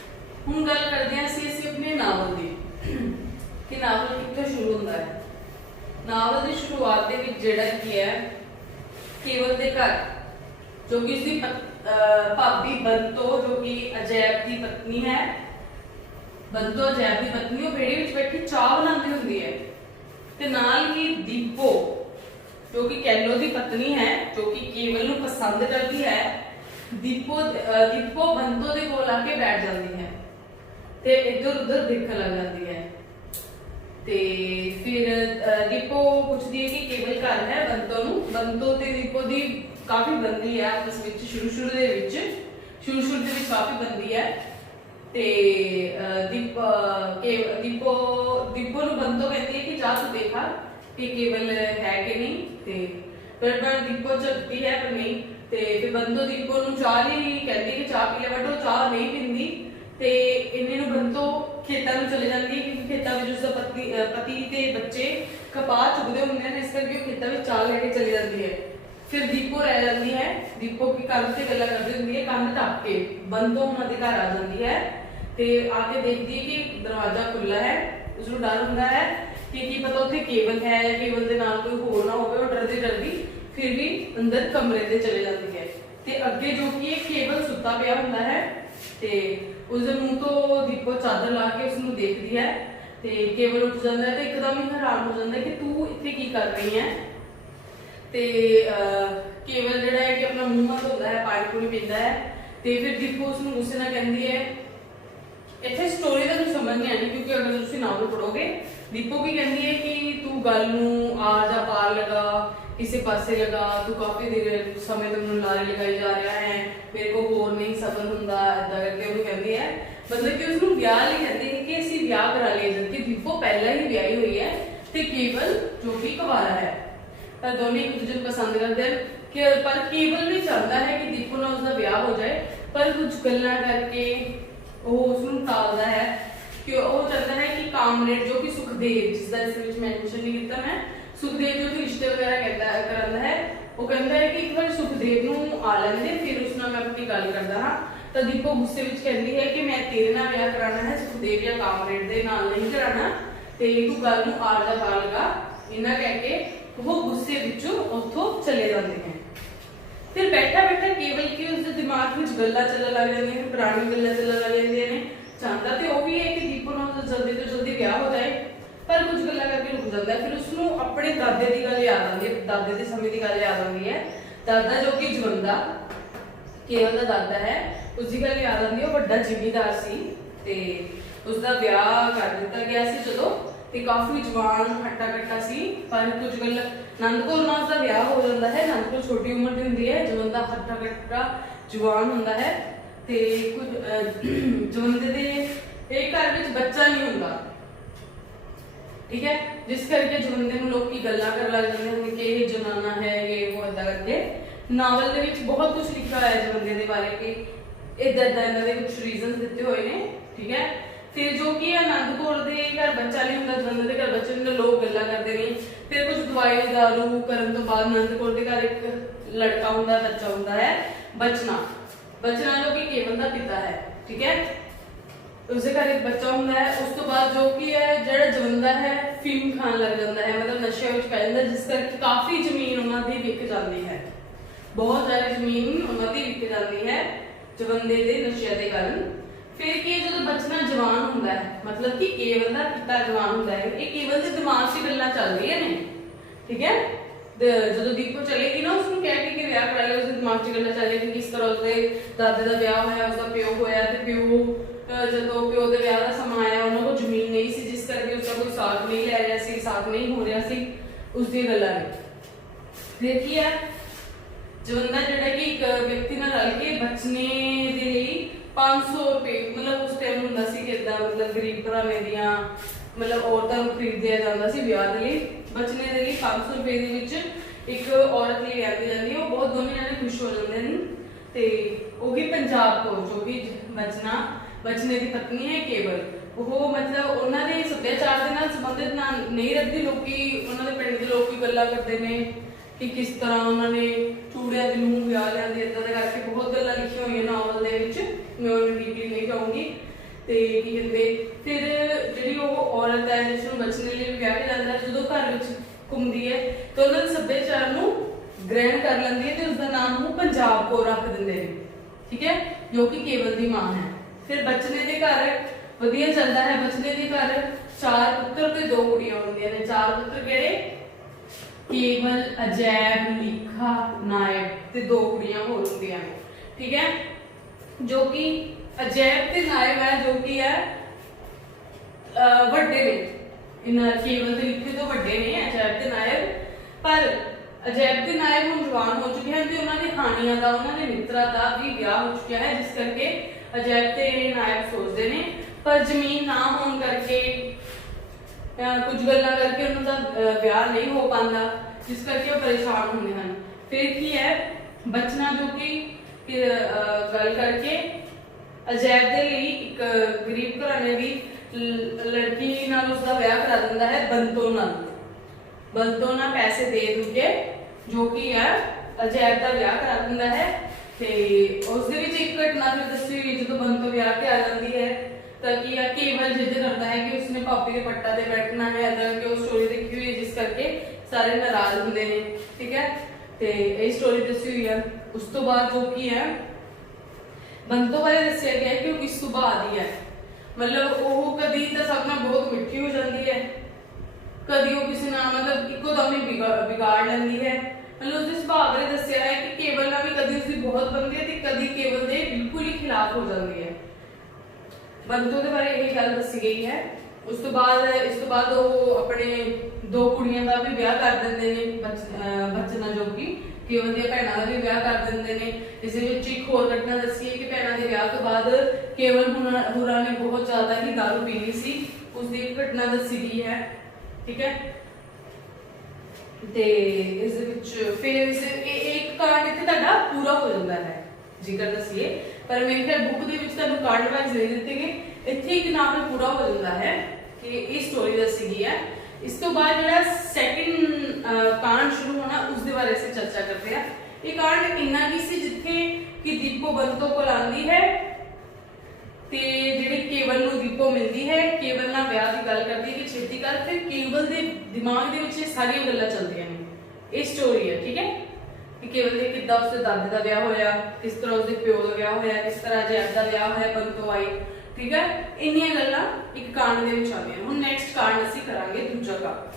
हुण गल करते हैं असीं अपने नावल दी कि नावल कित्थों शुरू हुंदा है। नावल दी शुरुआत दे विच जिहड़ा की है केवल दे घर जो कि इसकी भाभी बंतो जो कि अजैब की पत्नी है, बंतो अजैब की पत्नी वो बेड़े विच बैठी चाह बनाती हुंदी है, ते नाल ही दीपो जो कि कैलो की पत्नी है जो कि केवल नूं पसंद करती है, दीपो बंतो दे कोल आके बैठ जाती है ते इधर उधर देखने लग जाती है। ते फिर दीपो पूछती है कि केवल घर है बंतो नूं। बंतो ते दीपो दी काफी बनदी है आपस विच, शुरू दे विच काफी बनदी है। ते दीपो नूं बंतो कहती है कि जा तू देखा कि केवल है कि नहीं, ते पर दीपो झकती है पर नहीं। ते फिर बंतो दीपो नूं चाह नहीं कहती कि चाह पी ले, बट वो चाह नहीं पींदी ते इन्ने नूं बंतो खेतां नूं चले जांदी है क्योंकि खेतां विच उसदा पति ते बच्चे कपाह चुगदे हुंदे ने, इस करके वो खेतां विच चाह लेके चली जांदी है। फिर दीपो रह जाती है, दीपो की कंध से गल्लां करदी हुंदी है, कंध टप के बंतो उन्हां दे घर आ जाती है ते आके देखदी है कि दरवाजा खुला है। उसनूं डर हुंदा है कि पता उत्थे केवल है, केवल दे नाल कोई होर ना होवे। वो डरदी फिर भी अंदर कमरे ते चले जाती है ते अगे जो कि केवल सुत्ता पिया हुंदा है ते उसदे मुंह तो दीपो चादर ला के उसनूं देखदी है ते केवल उठ जांदा है ते एकदम ही हैरान हो जांदा है कि तू इत्थे की कर रही है। ते केवल जिहड़ा है कि अपना मुंह धोंदा है, पानी पूनी पींदा है ते फिर दीपो उसनूं गुस्से नाल कहंदी है। इत्थे स्टोरी दा तुहानूं समझ नहीं आनी क्योंकि अगर तुसीं नावल पढ़ोगे दीपो की कहंदी है कि तू गल नूं आ जा पार लगा, किसी पासे लगा, तू काफी देर समय तो मैनूं लारे लगाई जा रहा है, मेरे को होर नहीं सबर हुंदा, इदां करके उहनूं कहंदी है। मतलब कि उसनूं ब्याह लई कहंदी है कि असीं ब्याह करा लईए, जबकि दीपो पहला ही ब्याही हुई है ते केवल जो कि कुवारा है। पर दोनों एक दूसरे को पसंद करते हैं कि पर केवल भी चाहता है कि दीपो नाल उसका ब्याह हो जाए, पर कुछ गल्लां करके वो उसनूं टालदा है कि वो चाहता है कि कामरेड जो कि सुखदेव, जिसका इस विच मेंशन नहीं किया मैं, सुखदेव जो कि रिश्ते वगैरह करांदा है, वो कहता है कि एक बार सुखदेव नूं आ लैंदे फिर उस नाल मैं अपनी गल करदा हां। ਤਾਂ ਦੀਪੋ ਗੁੱਸੇ ਵਿੱਚ ਕਹਿੰਦੀ ਹੈ ਕਿ ਮੈਂ ਤੇਰੇ ਨਾਲ ਵਿਆਹ ਕਰਾਣਾ ਹੈ, ਸੁਖਦੇਵ ਜਾਂ ਕਾਮਰੇਡ ਦੇ ਨਾਲ ਨਹੀਂ ਕਰਾਣਾ, ਤੇ ਤੂੰ ਗੱਲ ਨੂੰ ਆੜ ਦਾ ਪਾ ਲਗਾ। ਇਹਨਾਂ ਕਹਿ ਕੇ ਉਹ ਗੁੱਸੇ ਵਿੱਚੋਂ ਉੱਥੋਂ ਚਲੇ ਜਾਂਦੇ ਹਨ। ਫਿਰ ਬੈਠਾ ਬੈਠਾ ਕੇਵਲ ਕੀ ਉਸਦੇ ਦਿਮਾਗ ਵਿੱਚ ਗੱਲਾਂ ਚੱਲਣ ਲੱਗ ਜਾਂਦੀਆਂ ਨੇ, ਪੁਰਾਣੀ ਗੱਲਾਂ ਚੱਲਣ ਲੱਗ ਜਾਂਦੀਆਂ ਨੇ। ਚਾਹੁੰਦਾ ਤੇ ਉਹ ਵੀ ਹੈ ਕਿ ਦੀਪੋ ਨਾਲ ਜਲਦੀ ਤੋਂ ਜਲਦੀ ਵਿਆਹ ਹੋ ਜਾਏ, ਪਰ ਕੁਝ ਗੱਲਾਂ ਕਰਕੇ ਰੁਕ ਜਾਂਦਾ ਹੈ। ਫਿਰ ਉਸਨੂੰ ਆਪਣੇ ਦਾਦੇ ਦੀ ਗੱਲ ਯਾਦ ਆਉਂਦੀ ਹੈ, ਦਾਦੇ ਦੇ ਸਮੇਂ ਦੀ ਗੱਲ ਯਾਦ ਆਉਂਦੀ ਹੈ। ਦਾਦਾ ਜੋ ਕਿ ਜਵੰਦਾ ਕੇਵਲ ਦਾ ਦਾਦਾ ਹੈ, ਉਸ ਦੀ ਗੱਲ ਯਾਦ ਆਉਂਦੀ ਹੈ। ਉਹ ਵੱਡਾ ਜ਼ਿਮੀਂਦਾਰ ਸੀ ਤੇ ਉਸਦਾ ਵਿਆਹ ਕਰ ਦਿੱਤਾ ਗਿਆ ਸੀ ਜਦੋਂ, ਤੇ ਕਾਫੀ ਜਵਾਨ ਹੱਟਾ ਕੱਟਾ ਸੀ। ਪਰ ਕੁਝ ਗੱਲ ਨੰਦ ਕੌਰ ਨਾਲ ਉਸਦਾ ਵਿਆਹ ਹੋ ਜਾਂਦਾ ਹੈ। ਨੰਦ ਕੌਰ ਛੋਟੀ ਉਮਰ ਦੀ ਹੁੰਦੀ ਹੈ, ਜਵੰਦਾ ਹੱਟਾ ਕੱਟਾ ਜਵਾਨ ਹੁੰਦਾ ਹੈ। ਤੇ ਕੁਝ ਜਵੰਦੇ ਦੇ ਇਹ ਘਰ ਵਿੱਚ ਬੱਚਾ ਨਹੀਂ ਹੁੰਦਾ, ठीक है, जिस करके जवंदे ਨੂੰ ਲੋਕੀ ਗੱਲਾਂ ਕਰਨ ਲੱਗ ਜਾਂਦੇ ਹਨ ਕਿ ਇਹ ਜਨਾਨਾ ਹੈ, ਇਹ ਉਹ ਏਦਾਂ ਕਰਕੇ। ਨਾਵਲ ਦੇ ਵਿੱਚ ਬਹੁਤ ਕੁਝ ਲਿਖਿਆ ਹੋਇਆ ਹੈ ਜਵੰਦੇ ਦੇ ਬਾਰੇ ਕਿ ਇਦਾਂ ਇਹਨਾਂ ਦੇ ਕੁਝ ਰੀਜ਼ਨਸ ਦਿੱਤੇ ਹੋਏ ਨੇ, ਠੀਕ ਹੈ। ਫਿਰ ਜੋ ਕਿ ਆਨੰਦ ਕੌਰ ਦੇ ਘਰ ਬੱਚਾ ਨਹੀਂ ਹੁੰਦਾ, ਜਵੰਦੇ ਦੇ ਘਰ ਬੱਚੇ ਨੂੰ ਲੋਕ ਗੱਲਾਂ ਕਰਦੇ ਨੇ। ਫਿਰ ਕੁਝ ਦਵਾਈ ਦਾਰੂ ਕਰਨ ਤੋਂ ਬਾਅਦ ਆਨੰਦ ਕੌਰ ਦੇ ਘਰ ਇੱਕ ਲੜਕਾ ਹੁੰਦਾ, ਬੱਚਾ ਹੁੰਦਾ ਹੈ, ਬਚਨਾ ਜੋ ਕਿ ਕੇਵਲ ਦਾ ਪਿਤਾ ਹੈ, ਠੀਕ ਹੈ। उसके घर एक बच्चा होता है। उस तो बाद जो कि है ਜਿਹੜਾ ਜਵੰਦਾ ਹੈ ਫੀਮ ਖਾਣ ਲੱਗ ਜਾਂਦਾ ਹੈ, ਮਤਲਬ ਨਸ਼ੇ ਵਿੱਚ ਪੈ ਜਾਂਦਾ, ਜਿਸ ਕਰਕੇ ਕਾਫੀ ਜ਼ਮੀਨ ਉਹਨਾਂ ਦੀ ਵਿਕ ਜਾਂਦੀ ਹੈ। ਬਹੁਤ ਜ਼ਿਆਦਾ ਜ਼ਮੀਨ ਉਹਨਾਂ ਦੀ ਵਿਕ ਜਾਂਦੀ ਹੈ ਜਵੰਦੇ ਦੇ ਨਸ਼ਿਆਂ ਦੇ ਕਾਰਨ। ਫਿਰ ਕੀ ਜਦੋਂ ਬਚਨਾ ਜਵਾਨ ਹੁੰਦਾ ਹੈ, ਮਤਲਬ ਕਿ ਕੇਵਲ ਦਾ ਪਿਤਾ ਜਵਾਨ ਹੁੰਦਾ ਹੈ, ਇਹ ਕੇਵਲ ਦੇ ਦਿਮਾਗ 'ਚ ਗੱਲਾਂ ਚੱਲ ਰਹੀਆਂ ਨੇ, ਠੀਕ ਹੈ। ਜਦੋਂ ਦੀਪੋ ਚਲੇਗੀ ਨਾ ਉਸਨੂੰ ਕਹਿ ਕੇ ਕਿ ਵਿਆਹ ਕਰਾ ਲਿਆ, ਉਸਦੇ ਦਿਮਾਗ 'ਚ ਗੱਲਾਂ ਚੱਲ ਰਹੀਆਂ ਕਿ ਕਿਸ ਤਰ੍ਹਾਂ ਉਸਦੇ ਦਾਦੇ ਦਾ ਵਿਆਹ ਹੋਇਆ, ਉਸਦਾ ਪਿਓ ਹੋਇਆ, ਤੇ ਪਿਓ ਜਦੋਂ ਪਿਓ ਦੇ ਵਿਆਹ ਦਾ ਸਮਾਂ ਆਇਆ ਉਹਨਾਂ ਕੋਲ ਜ਼ਮੀਨ ਨਹੀਂ ਸੀ, ਜਿਸ ਕਰਕੇ ਉਸਦਾ ਕੋਈ ਸਾਥ ਨਹੀਂ ਲੈ ਰਿਹਾ ਸੀ, ਸਾਥ ਨਹੀਂ ਹੋ ਰਿਹਾ ਸੀ ਉਸਦੀਆਂ ਗੱਲਾਂ ਨੇ। ਫਿਰ ਕੀ ਹੈ, ਜਵੰਦਾ ਜਿਹੜਾ ਕਿ ਇੱਕ ਵਿਅਕਤੀ ਨਾਲ ਰਲ ਕੇ ਬਚਨੇ ਦੇ ਲਈ 500 ਰੁਪਏ, ਮਤਲਬ ਉਸ ਟਾਈਮ ਹੁੰਦਾ ਸੀ ਕਿ ਇਦਾਂ ਮਤਲਬ ਗਰੀਬ ਘਰਾਣੇ ਦੀਆਂ ਮਤਲਬ ਔਰਤਾਂ ਨੂੰ ਖਰੀਦਿਆ ਜਾਂਦਾ ਸੀ ਵਿਆਹ ਦੇ ਲਈ। ਬਚਨੇ ਦੇ ਲਈ 500 ਰੁਪਏ ਦੇ ਵਿੱਚ ਇੱਕ ਔਰਤ ਲਈ ਲਿਆਂਦੀ ਜਾਂਦੀ ਹੈ। ਉਹ ਬਹੁਤ ਦੋਵੇਂ ਜਣੇ ਖੁਸ਼ ਹੋ ਜਾਂਦੇ ਨੇ। ਤੇ ਉਹ ਵੀ ਪੰਜਾਬ ਤੋਂ ਜੋ ਕਿ ਬਚਨੇ ਦੀ ਪਤਨੀ ਹੈ ਕੇਵਲ, ਉਹ ਮਤਲਬ ਉਹਨਾਂ ਦੇ ਸੱਭਿਆਚਾਰ ਦੇ ਨਾਲ ਸੰਬੰਧਿਤ ਨਹੀਂ ਰੱਖਦੀ। ਲੋਕੀ ਉਹਨਾਂ ਦੇ ਪਿੰਡ ਦੇ ਲੋਕੀ ਗੱਲਾਂ ਕਰਦੇ ਨੇ ਕਿ ਕਿਸ ਤਰ੍ਹਾਂ ਉਹਨਾਂ ਨੇ ਚੂੜਿਆਂ ਦੇ ਨੂੰ ਵਿਆਹ ਲਿਆਂਦੇ, ਇਦਾਂ ਦਾ ਕਰਕੇ ਬਹੁਤ ਗੱਲਾਂ ਲਿਖੀਆਂ ਹੋਈਆਂ ਨਾਵਲ ਦੇ ਵਿੱਚ, ਮੈਂ ਉਹਨੂੰ ਡੀਪਲੀ ਨਹੀਂ ਕਹੂੰਗੀ। ਤੇ ਕੀ ਕਹਿੰਦੇ, ਫਿਰ ਜਿਹੜੀ ਉਹ ਔਰਤ ਹੈ ਜਿਸ ਨੂੰ ਬਚਨੇ ਲਈ ਵਿਆਹ ਕੇ ਜਾਂਦਾ, ਜਦੋਂ ਘਰ ਵਿੱਚ ਘੁੰਮਦੀ ਹੈ ਤਾਂ ਉਹਨਾਂ ਦੇ ਸੱਭਿਆਚਾਰ ਨੂੰ ਗ੍ਰਹਿਣ ਕਰ ਲੈਂਦੀ ਹੈ ਤੇ ਉਸਦਾ ਨਾਮ ਉਹ ਪੰਜਾਬ ਕੌਰ ਰੱਖ ਦਿੰਦੇ ਨੇ, ਠੀਕ ਹੈ, ਜੋ ਕਿ ਕੇਵਲ ਦੀ ਮਾਂ ਹੈ। ਫਿਰ ਬਚਨੇ ਦੇ ਘਰ ਵਧੀਆ ਚੱਲਦਾ ਹੈ। ਬਚਨੇ ਦੇ ਘਰ 4 ਪੁੱਤਰ ਤੇ 2 ਕੁੜੀਆਂ ਹੁੰਦੀਆਂ ਨੇ। 4 ਪੁੱਤਰ ਕਿਹੜੇ? ਕੇਵਲ, ਅਜੈਬ, ਲੀਖਾ, ਨਾਇਬ ਤੇ 2 ਕੁੜੀਆਂ ਹੋਰ ਹੁੰਦੀਆਂ ਨੇ, ਠੀਕ ਹੈ। ਜੋ ਕਿ ਅਜੈਬ ਤੇ ਨਾਇਬ ਹੈ ਜੋ ਕਿ ਹੈ ਵੱਡੇ ਨੇ, ਇਹਨਾਂ ਕੇਵਲ ਤੇ ਲੀਖੇ ਤੋਂ ਵੱਡੇ ਨੇ ਅਜੈਬ ਤੇ ਨਾਇਬ। ਪਰ ਅਜੈਬ ਤੇ ਨਾਇਬ ਹੁਣ ਜਵਾਨ ਹੋ ਚੁੱਕੇ ਹਨ ਤੇ ਉਹਨਾਂ ਦੇ ਹਾਨੀਆਂ ਦਾ, ਉਹਨਾਂ ਦੇ ਮਿੱਤਰਾਂ ਦਾ ਵੀ ਵਿਆਹ ਹੋ ਚੁੱਕਿਆ ਹੈ, ਜਿਸ ਕਰਕੇ ਅਜੈਬ ਤੇ ਨਾਇਬ ਸੋਚਦੇ ਨੇ। ਪਰ ਜ਼ਮੀਨ ਨਾ ਹੋਣ ਕਰਕੇ ਕੁਝ ਗੱਲਾਂ ਕਰਕੇ ਉਹਨਾਂ ਦਾ ਵਿਆਹ ਨਹੀਂ ਹੋ ਪਾਉਂਦਾ, ਜਿਸ ਕਰਕੇ ਉਹ ਪਰੇਸ਼ਾਨ ਹੁੰਦੇ ਹਨ। ਫਿਰ ਕੀ ਹੈ, ਬਚਨਾ ਜੋ ਕਿ ਗੱਲ ਕਰਕੇ ਅਜੈਬ ਦੇ ਲਈ ਇੱਕ ਗਰੀਬ ਘਰਾਣੇ ਦੀ ਲੜਕੀ ਨਾਲ ਉਸਦਾ ਵਿਆਹ ਕਰਾ ਦਿੰਦਾ ਹੈ, ਬੰਤੋ ਨਾਲ। ਬੰਤੋ ਨਾਲ ਪੈਸੇ ਦੇ ਕੇ ਜੋ ਕਿ ਹੈ ਅਜੈਬ ਦਾ ਵਿਆਹ ਕਰਾ ਦਿੰਦਾ ਹੈ। ਤੇ ਉਸ ਦੇ ਵਿੱਚ ਇੱਕ ਘਟਨਾ ਫਿਰ ਦੱਸੀ ਹੋਈ, ਜਦੋਂ ਬੰਤੋ ਵਿਆਹ ਕੇ ਆ ਜਾਂਦੀ ਹੈ ਤਾਂ ਕੀ ਹੈ, ਕੇਵਲ ਜਿੱਦ ਕਰਦਾ ਹੈ ਕਿ ਉਸਨੇ ਭਾਬੀ ਦੇ ਪੱਟਾ ਤੇ ਬੈਠਣਾ ਹੈ, ਅਦਰ ਕਿ ਉਹ ਸਟੋਰੀ ਦੇਖੀ ਹੋਈ ਹੈ, ਜਿਸ ਕਰਕੇ ਸਾਰੇ ਨਾਰਾਜ਼ ਹੁੰਦੇ ਨੇ, ਠੀਕ ਹੈ। ਤੇ ਇਹ ਸਟੋਰੀ ਦੱਸੀ ਹੋਈ ਹੈ। ਉਸ ਤੋਂ ਬਾਅਦ ਜੋ ਕੀ ਹੈ, ਬੰਤੋ ਬਾਰੇ ਦੱਸਿਆ ਗਿਆ ਕਿ ਉਹ ਕਿਸ ਸੁਭਾਅ ਦੀ ਹੈ, ਮਤਲਬ ਉਹ ਕਦੀ ਤਾਂ ਸਭ ਨਾਲ ਬਹੁਤ ਮਿੱਠੀ ਹੋ ਜਾਂਦੀ ਹੈ, ਕਦੀ ਉਹ ਕਿਸੇ ਨਾਲ ਮਤਲਬ ਇੱਕੋ ਦਮ ਹੀ ਵਿਗਾੜ ਲੈਂਦੀ ਹੈ। ਮਤਲਬ ਉਸਦੇ ਸੁਭਾਅ ਬਾਰੇ ਦੱਸਿਆ ਹੈ ਕਿ ਕੇਵਲ ਨਾਲ ਵੀ ਕਦੀ ਉਸਦੀ ਬਹੁਤ ਬਣਦੀ ਹੈ ਤੇ ਕਦੀ ਕੇਵਲ ਦੇ ਬਿਲਕੁਲ ਹੀ ਖਿਲਾਫ ਹੋ ਜਾਂਦੀ ਹੈ। ਬੰਤੋ ਦੇ ਬਾਰੇ ਇਹ ਗੱਲ ਦੱਸੀ ਗਈ ਹੈ। ਇਸ ਤੋਂ ਬਾਅਦ ਉਹ ਆਪਣੇ 2 ਕੁੜੀਆਂ ਦਾ ਵੀ ਵਿਆਹ ਕਰ ਦਿੰਦੇ ਨੇ, ਬਚਨਾ ਜੋ ਕਿ ਕੇਵਲ ਦੀਆਂ ਭੈਣਾਂ ਦਾ ਵੀ ਵਿਆਹ ਕਰ ਦਿੰਦੇ ਨੇ। ਇਸ ਦੇ ਵਿੱਚ ਇੱਕ ਹੋਰ ਘਟਨਾ ਦੱਸੀ ਹੈ ਕਿ ਭੈਣਾਂ ਦੇ ਵਿਆਹ ਤੋਂ ਬਾਅਦ ਕੇਵਲ ਹੁਰਾਂ ਨੇ ਬਹੁਤ ਜ਼ਿਆਦਾ ਹੀ ਦਾਰੂ ਪੀ ਲਈ ਸੀ, ਉਸ ਦੀ ਇੱਕ ਘਟਨਾ ਦੱਸੀ ਗਈ ਹੈ, ਠੀਕ ਹੈ। ਤੇ ਇਸ ਦੇ ਵਿੱਚ ਫਿਰ ਇੱਕ ਕਾਂਡ ਇੱਥੇ ਤੁਹਾਡਾ ਪੂਰਾ ਹੋ ਜਾਂਦਾ ਹੈ ਜੇਕਰ ਦੱਸੀਏ, ਪਰ ਮੇਰੇ ਖਿਆਲ ਬੁੱਕ ਦੇ ਵਿੱਚ ਤੁਹਾਨੂੰ ਕਾਂਡ ਵਾਈਜ਼ ਨਹੀਂ ਦਿੱਤੇ ਗਏ, ਇੱਥੇ ਇੱਕ ਨਾਵਲ ਪੂਰਾ ਹੋ ਜਾਂਦਾ ਹੈ ਕਿ ਇਹ ਸਟੋਰੀ ਦੱਸੀ ਗਈ ਹੈ। ਇਸ ਤੋਂ ਬਾਅਦ ਜਿਹੜਾ ਸੈਕਿੰਡ ਕਾਂਡ ਸ਼ੁਰੂ ਹੋਣਾ ਉਸ ਦੇ ਬਾਰੇ ਅਸੀਂ ਚਰਚਾ ਕਰਦੇ ਹਾਂ। ਇਹ ਕਾਂਡ ਇੰਨਾ ਕੀ ਸੀ ਜਿੱਥੇ ਕਿ ਦੀਪੋ ਬੰਤੋ ਕੋਲ ਆਉਂਦੀ ਹੈ ਤੇ ਜਿਹੜੀ ਕੇਵਲ ਨੂੰ ਦੀਪੋ ਮਿਲਦੀ ਹੈ, ਕੇਵਲ ਨਾਲ ਵਿਆਹ ਦੀ ਗੱਲ ਕਰਦੀ ਹੈ ਕਿ ਛੇਤੀ ਕਰ, ਫਿਰ ਕੇਵਲ ਦੇ ਦਿਮਾਗ ਦੇ ਵਿੱਚ ਇਹ ਸਾਰੀਆਂ ਗੱਲਾਂ ਚੱਲਦੀਆਂ ਨੇ। ਇਹ ਸਟੋਰੀ ਹੈ, ਠੀਕ ਹੈ, ਕਿ ਕੇਵਲ ਦੇ ਕਿੱਦਾਂ ਉਸਦੇ ਦਾਦੇ ਦਾ ਵਿਆਹ ਹੋਇਆ, ਕਿਸ ਤਰ੍ਹਾਂ ਉਸਦੇ ਪਿਓ ਦਾ ਵਿਆਹ ਹੋਇਆ, ਕਿਸ ਤਰ੍ਹਾਂ ਜੈਦ ਦਾ ਵਿਆਹ ਹੋਇਆ ਬੰਤੋ ਆਈ, ਠੀਕ ਹੈ। ਇੰਨੀਆਂ ਗੱਲਾਂ ਇੱਕ ਕਾਂਡ ਦੇ ਵਿੱਚ ਆਉਂਦੀਆਂ। ਹੁਣ ਨੈਕਸਟ ਕਾਂਡ ਅਸੀਂ ਕਰਾਂਗੇ ਦੂਜਾ ਕਾਂਡ।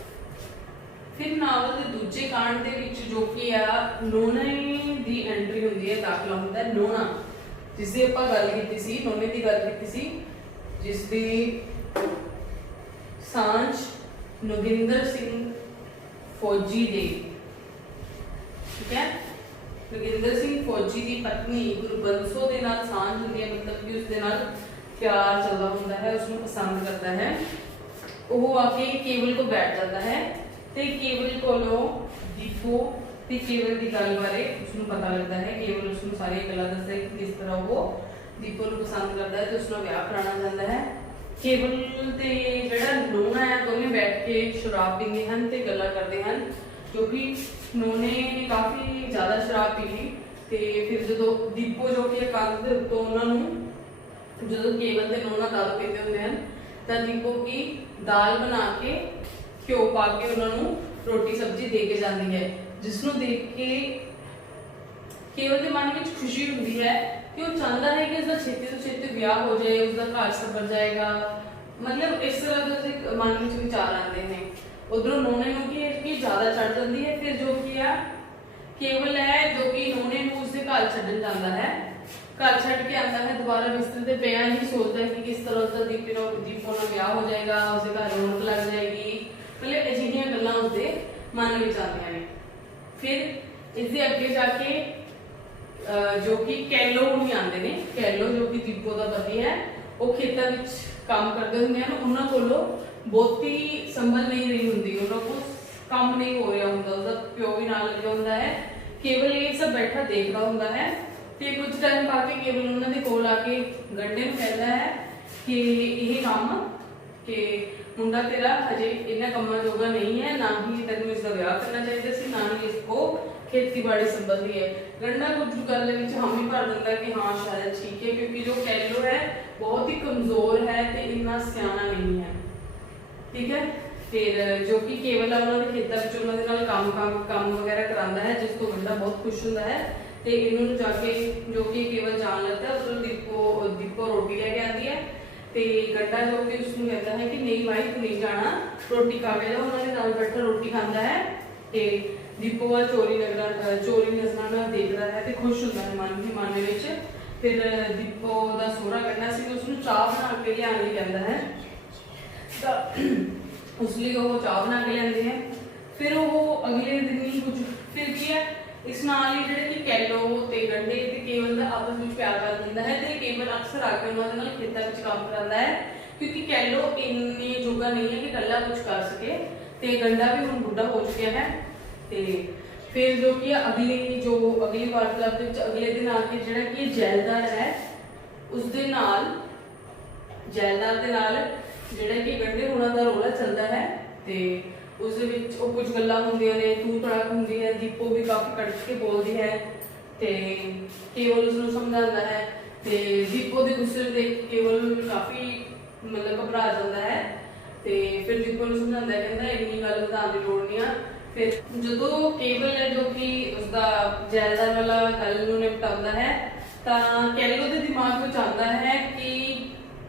ਫਿਰ ਨਾਵਲ ਦੇ ਦੂਜੇ ਕਾਂਡ ਦੇ ਵਿੱਚ ਜੋ ਕਿ ਆ ਨੋਨੇ ਦੀ ਐਂਟਰੀ ਹੁੰਦੀ ਹੈ, ਦਾਖਲਾ ਹੁੰਦਾ ਹੈ ਨੋਨਾ, ਜਿਸ ਦੀ ਆਪਾਂ ਗੱਲ ਕੀਤੀ ਸੀ, ਨੋਨੇ ਦੀ ਗੱਲ ਕੀਤੀ ਸੀ, ਜਿਸ ਦੀ ਸਾਂਝ ਨੋਗਿੰਦਰ ਸਿੰਘ ਫੌਜੀ ਦੇ, ਠੀਕ ਹੈ, ਨੋਗਿੰਦਰ ਸਿੰਘ ਫੌਜੀ ਦੀ ਪਤਨੀ ਗੁਰਬੰਸੋ ਦੇ ਨਾਲ ਸਾਂਝ ਹੁੰਦੀ ਹੈ, ਮਤਲਬ ਕਿ ਉਸ ਦੇ ਨਾਲ ਪਿਆਰ ਚੱਲਦਾ ਹੁੰਦਾ ਹੈ, ਉਸ ਨੂੰ ਪਸੰਦ ਕਰਦਾ ਹੈ। ਉਹ ਆ ਕੇ ਕੇਵਲ ਕੋਲ ਬੈਠ ਜਾਂਦਾ ਹੈ ਤੇ ਕੇਵਲ ਕੋਲੋਂ ਦੀਪੋ ਤੇ ਕੇਵਲ ਦੀ ਗੱਲ ਬਾਰੇ ਉਸ ਨੂੰ ਪਤਾ ਲੱਗਦਾ ਹੈ। ਕੇਵਲ ਉਸ ਨੂੰ ਸਾਰੀਆਂ ਗੱਲਾਂ ਦੱਸਦਾ ਹੈ ਕਿ ਕਿਸ ਤਰ੍ਹਾਂ ਉਹ ਦੀਪੋ ਨੂੰ ਪਸੰਦ ਕਰਦਾ ਹੈ ਤੇ ਉਸ ਨਾਲ ਵਿਆਹ ਕਰਾਉਣਾ ਚਾਹੁੰਦਾ ਹੈ। ਕੇਵਲ ਤੇ ਜਿਹੜਾ ਨੋਨਾ ਹੈ ਦੋਨੇ ਬੈਠ ਕੇ ਸ਼ਰਾਬ ਪੀਂਦੇ ਹਨ ਤੇ ਗੱਲਾਂ ਕਰਦੇ ਹਨ, ਕਿਉਂਕਿ ਨੋਨੇ ਨੇ ਕਾਫੀ ਜ਼ਿਆਦਾ ਸ਼ਰਾਬ ਪੀ ਲਈ। ਤੇ ਫਿਰ ਜਦੋਂ ਦੀਪੋ ਜੋ ਕਿ ਕੰਧ ਦੇ ਉੱਤੋਂ ਉਹਨਾਂ ਨੂੰ, ਜਦੋਂ ਕੇਵਲ ਤੇ ਨੋਨਾ ਦਾਰੂ ਪੀਂਦੇ ਹੁੰਦੇ ਹਨ ਤਾਂ ਦੀਪੋ ਕੀ ਦਾਲ ਬਣਾ ਕੇ ਘਿਓ ਪਾ ਕੇ ਉਹਨਾਂ ਨੂੰ ਰੋਟੀ ਸਬਜ਼ੀ ਦੇ ਕੇ ਜਾਂਦੀ ਹੈ, ਜਿਸ ਨੂੰ ਦੇਖ ਕੇ ਕੇਵਲ ਦੇ ਮਨ ਵਿੱਚ ਖੁਸ਼ੀ ਹੁੰਦੀ ਹੈ ਕਿ ਉਹ ਚਾਹੁੰਦਾ ਹੈ ਕਿ ਉਸਦਾ ਛੇਤੀ ਤੋਂ ਛੇਤੀ ਵਿਆਹ ਹੋ ਜਾਏ, ਉਸਦਾ ਘਰ ਸਬਰ ਜਾਏਗਾ, ਮਤਲਬ ਇਸ ਤਰ੍ਹਾਂ ਦੇ ਉਸਦੇ ਮਨ ਵਿੱਚ ਵਿਚਾਰ ਆਉਂਦੇ ਨੇ। ਉਧਰੋਂ ਨੋਨੇ ਨੂੰ ਕੀ ਜ਼ਿਆਦਾ ਚੜ ਜਾਂਦੀ ਹੈ। ਫਿਰ ਜੋ ਕੀ ਆ ਕੇਵਲ ਹੈ ਜੋ ਕਿ ਨੋਨੇ ਨੂੰ ਉਸਦੇ ਘਰ ਛੱਡਣ ਜਾਂਦਾ ਹੈ, ਘਰ ਛੱਡ ਕੇ ਆਉਂਦਾ ਹੈ, ਦੁਬਾਰਾ ਬਿਸਤਰ ਤੇ ਪਿਆ ਹੀ ਸੋਚਦਾ ਹੈ ਕਿ ਕਿਸ ਤਰ੍ਹਾਂ ਉਸਦਾ ਦੀਪੋ ਨਾਲ ਵਿਆਹ ਹੋ ਜਾਏਗਾ, ਉਸਦੇ ਘਰ ਰੌਣਕ ਲੱਗ ਜਾਏਗੀ, ਮਤਲਬ ਅਜਿਹੀਆਂ ਗੱਲਾਂ ਉਸਦੇ ਮਨ ਵਿੱਚ ਆਉਂਦੀਆਂ ਨੇ। ਫਿਰ ਇਸ ਦੇ ਅੱਗੇ ਜਾ ਕੇ ਜੋ ਕਿ ਕੈਲੋ ਨਹੀਂ ਆਉਂਦੇ ਨੇ, ਕੈਲੋ ਜੋ ਕਿ ਦੀਪੋ ਦਾ ਪਤੀ ਹੈ, ਉਹ ਖੇਤਾਂ ਵਿੱਚ ਕੰਮ ਕਰਦੇ ਹੁੰਦੇ ਹਨ। ਉਹਨਾਂ ਕੋਲੋਂ ਬਹੁਤੀ ਸੰਭਲ ਨਹੀਂ ਰਹੀ ਹੁੰਦੀ, ਉਹਨਾਂ ਕੋਲ ਕੰਮ ਨਹੀਂ ਹੋ ਰਿਹਾ ਹੁੰਦਾ, ਉਹਦਾ ਪਿਓ ਵੀ ਨਾਲ ਲੱਗਿਆ ਹੁੰਦਾ ਹੈ। ਕੇਵਲ ਇਹ ਸਭ ਬੈਠਾ ਦੇਖਦਾ ਹੁੰਦਾ ਹੈ ਤੇ ਕੁਝ ਟਾਈਮ ਬਾਅਦ ਕੇਵਲ ਉਹਨਾਂ ਦੇ ਕੋਲ ਆ ਕੇ ਗੰਡੇ ਨੂੰ ਕਹਿੰਦਾ ਹੈ ਕਿ ਇਹ ਕੰਮ ਕਿ ਮੁੰਡਾ ਤੇਰਾ ਅਜੇ ਇਹਨਾਂ ਕੰਮਾਂ ਜੋਗਾ ਨਹੀਂ ਹੈ, ਨਾ ਹੀ ਤੈਨੂੰ ਇਸ ਦਾ ਵਿਆਹ ਕਰਨਾ ਚਾਹੀਦਾ ਸੀ, ਨਾ ਹੀ ਇਸ ਕੋ ਖੇਤੀਬਾੜੀ ਸੰਬੰਧੀ ਹੈ। ਗੰਡਾ ਕੁਝ ਗੱਲ ਦੇ ਵਿੱਚ ਹਾਮੀ ਭਰ ਦਿੰਦਾ ਕਿ ਹਾਂ ਸ਼ਾਇਦ ਠੀਕ ਹੈ, ਕਿਉਂਕਿ ਜੋ ਕੈਲੋ ਹੈ ਬਹੁਤ ਹੀ ਕਮਜ਼ੋਰ ਹੈ ਤੇ ਇੰਨਾ ਸਿਆਣਾ ਨਹੀਂ ਹੈ, ਠੀਕ ਹੈ। ਫਿਰ ਜੋ ਕਿ ਕੇਵਲ ਉਹਨਾਂ ਦੇ ਖੇਤਾਂ ਵਿੱਚ ਉਹਨਾਂ ਦੇ ਨਾਲ ਕੰਮ ਵਗੈਰਾ ਕਰਾਉਂਦਾ ਹੈ, ਜਿਸ ਤੋਂ ਗੰਡਾ ਬਹੁਤ ਖੁਸ਼ ਹੁੰਦਾ ਹੈ। ਤੇ ਇਹਨੂੰ ਨੂੰ ਜਾ ਕੇ ਜੋ ਕਿ ਕੇਵਲ ਜਾਣ ਲੱਗਦਾ, ਉਦੋਂ ਦੀਪੋ ਰੋਟੀ ਲੈ ਕੇ ਆਉਂਦੀ ਹੈ ਤੇ ਗੰਡਾ ਜੋ ਕਿ ਉਸਨੂੰ ਕਹਿੰਦਾ ਹੈ ਕਿ ਨਹੀਂ ਭਾਈ ਤੂੰ ਨਹੀਂ ਜਾਣਾ, ਰੋਟੀ ਖਾ ਕੇ ਜਾ। ਉਹਨਾਂ ਦੇ ਨਾਲ ਬੈਠਾ ਰੋਟੀ ਖਾਂਦਾ ਹੈ ਤੇ ਦੀਪੋ ਵੱਲ ਚੋਰੀ ਨਜ਼ਰਾਂ ਨਾਲ ਦੇਖਦਾ ਹੈ ਤੇ ਖੁਸ਼ ਹੁੰਦਾ ਹੈ ਮਨ ਦੇ ਵਿੱਚ। ਫਿਰ ਦੀਪੋ ਦਾ ਸਹੁਰਾ ਕਹਿੰਦਾ ਸੀ ਕਿ ਉਸਨੂੰ ਚਾਹ ਬਣਾ ਕੇ ਲਿਆਉਣ ਲਈ ਕਹਿੰਦਾ ਹੈ, ਤਾਂ ਉਸ ਲਈ ਉਹ ਚਾਹ ਬਣਾ ਕੇ ਲਿਆਉਂਦੇ ਹੈ। ਫਿਰ ਉਹ ਅਗਲੇ ਦਿਨ ਹੀ ਕੁਝ ਫਿਰ ਕੀ ਹੈ, ਇਸ ਨਾਲ ਹੀ ਜਿਹੜੇ ਕਿ ਕੈਲੋ ਤੇ ਗੰਡੇ ਤੇ ਕੇਵਲ ਦਾ ਆਪਸ ਵਿੱਚ ਪਿਆਰ ਕਰ ਦਿੰਦਾ ਹੈ ਤੇ ਕੇਵਲ ਅਕਸਰ ਆ ਕੇ ਉਹਨਾਂ ਦੇ ਨਾਲ ਖੇਤਾਂ ਵਿੱਚ ਕੰਮ ਕਰਾਉਂਦਾ ਹੈ, ਕਿਉਂਕਿ ਕੈਲੋ ਇੰਨੀ ਜੋਗਾ ਨਹੀਂ ਹੈ ਕਿ ਇਕੱਲਾ ਕੁਝ ਕਰ ਸਕੇ ਤੇ ਗੰਡਾ ਵੀ ਹੁਣ ਬੁੱਢਾ ਹੋ ਚੁੱਕਿਆ ਹੈ। ਤੇ ਫਿਰ ਜੋ ਕਿ ਅਗਲੀ ਵਾਰਤਾਲਾਪ ਦੇ ਵਿੱਚ ਅਗਲੇ ਦਿਨ ਆ ਕੇ ਜਿਹੜਾ ਕਿ ਜੈਲਦਾਰ ਹੈ ਉਸਦੇ ਨਾਲ ਜੈਲਦਾਰ ਦੇ ਨਾਲ ਜਿਹੜਾ ਕਿ ਗੰਡੇ ਹੋਣਾ ਦਾ ਰੋਲਾ ਚੱਲਦਾ ਹੈ ਤੇ ਉਸ ਦੇ ਵਿੱਚ ਉਹ ਕੁਝ ਗੱਲਾਂ ਹੁੰਦੀਆਂ ਨੇ, ਤੂੰ ਤੜਾਕ ਹੁੰਦੀ ਹੈ, ਦੀਪੋ ਵੀ ਕਾਫੀ ਕੜਕ ਕੇ ਬੋਲਦੀ ਹੈ ਤੇ ਕੇਵਲ ਉਸਨੂੰ ਸਮਝਾਉਂਦਾ ਹੈ ਤੇ ਦੀਪੋ ਦੇ ਗੁੱਸੇ ਨੂੰ ਦੇਖ ਕੇ ਕੇਵਲ ਕਾਫੀ ਮਤਲਬ ਘਬਰਾ ਜਾਂਦਾ ਹੈ ਤੇ ਫਿਰ ਦੀਪੋ ਨੂੰ ਸਮਝਾਉਂਦਾ ਹੈ, ਕਹਿੰਦਾ ਇੰਨੀ ਗੱਲ ਵਧਾਉਣ ਦੀ ਲੋੜ ਨਹੀਂ ਆ। ਫਿਰ ਜਦੋਂ ਕੇਵਲ ਹੈ ਜੋ ਕਿ ਉਸਦਾ ਜੈਲਦਾਰ ਵਾਲਾ ਗੱਲ ਨੂੰ ਨਿਪਟਾਉਂਦਾ ਹੈ ਤਾਂ ਕੈਲੋ ਦੇ ਦਿਮਾਗ ਵਿੱਚ ਆਉਂਦਾ ਹੈ ਕਿ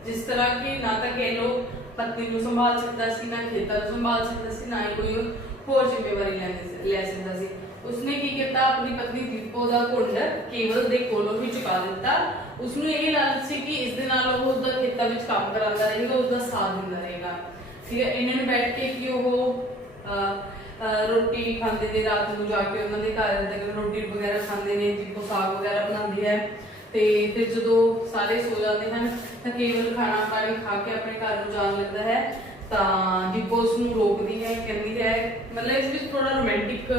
ਜਿਸ ਤਰ੍ਹਾਂ ਕਿ ਨਾ ਤਾਂ ਕੈਲੋ ਪਤਨੀ ਨੂੰ ਸੰਭਾਲ ਸਕਦਾ ਸੀ, ਨਾ ਖੇਤਾਂ ਨੂੰ ਸੰਭਾਲ ਸਕਦਾ ਸੀ, ਨਾ ਹੀ ਕੋਈ ਹੋਰ ਜ਼ਿੰਮੇਵਾਰੀ ਲੈ ਸਕਦਾ ਸੀ। ਉਸਨੇ ਕੀ ਕੀਤਾ, ਆਪਣੀ ਪਤਨੀ ਦੀਪੋ ਦਾ ਘੁੰਡ ਕੇਵਲ ਦੇ ਕੋਲੋਂ ਹੀ ਚੁਕਾ ਦਿੱਤਾ। ਉਸਨੂੰ ਇਹ ਲਾਲਚ ਸੀ ਕਿ ਇਸ ਦੇ ਨਾਲ ਉਹ ਉਸਦਾ ਖੇਤਾਂ ਵਿੱਚ ਕੰਮ ਕਰਾਉਂਦਾ ਰਹੇਗਾ, ਉਸਦਾ ਸਾਥ ਦਿੰਦਾ ਰਹੇਗਾ। ਠੀਕ ਹੈ, ਇਹਨਾਂ ਨੇ ਬੈਠ ਕੇ ਕਿ ਉਹ ਰੋਟੀ ਖਾਂਦੇ ਨੇ, ਰਾਤ ਨੂੰ ਜਾ ਕੇ ਉਹਨਾਂ ਦੇ ਘਰ ਰੋਟੀ ਵਗੈਰਾ ਖਾਂਦੇ ਨੇ, ਦੀਪੋ ਸਾਗ ਵਗੈਰਾ ਬਣਾਉਂਦੀ ਹੈ ਤੇ ਫਿਰ ਜਦੋਂ ਸਾਰੇ ਸੋ ਜਾਂਦੇ ਹਨ ਤਾਂ ਕੇਵਲ ਖਾਣਾ ਪਾਣੀ ਖਾ ਕੇ ਆਪਣੇ ਘਰ ਨੂੰ ਜਾਣ ਲੱਗਦਾ ਹੈ ਤਾਂ ਦੀਪੋ ਉਸ ਨੂੰ ਰੋਕਦੀ ਹੈ, ਕਹਿੰਦੀ ਹੈ, ਮਤਲਬ ਇਸ ਵਿੱਚ ਥੋੜਾ ਰੋਮਾਂਟਿਕ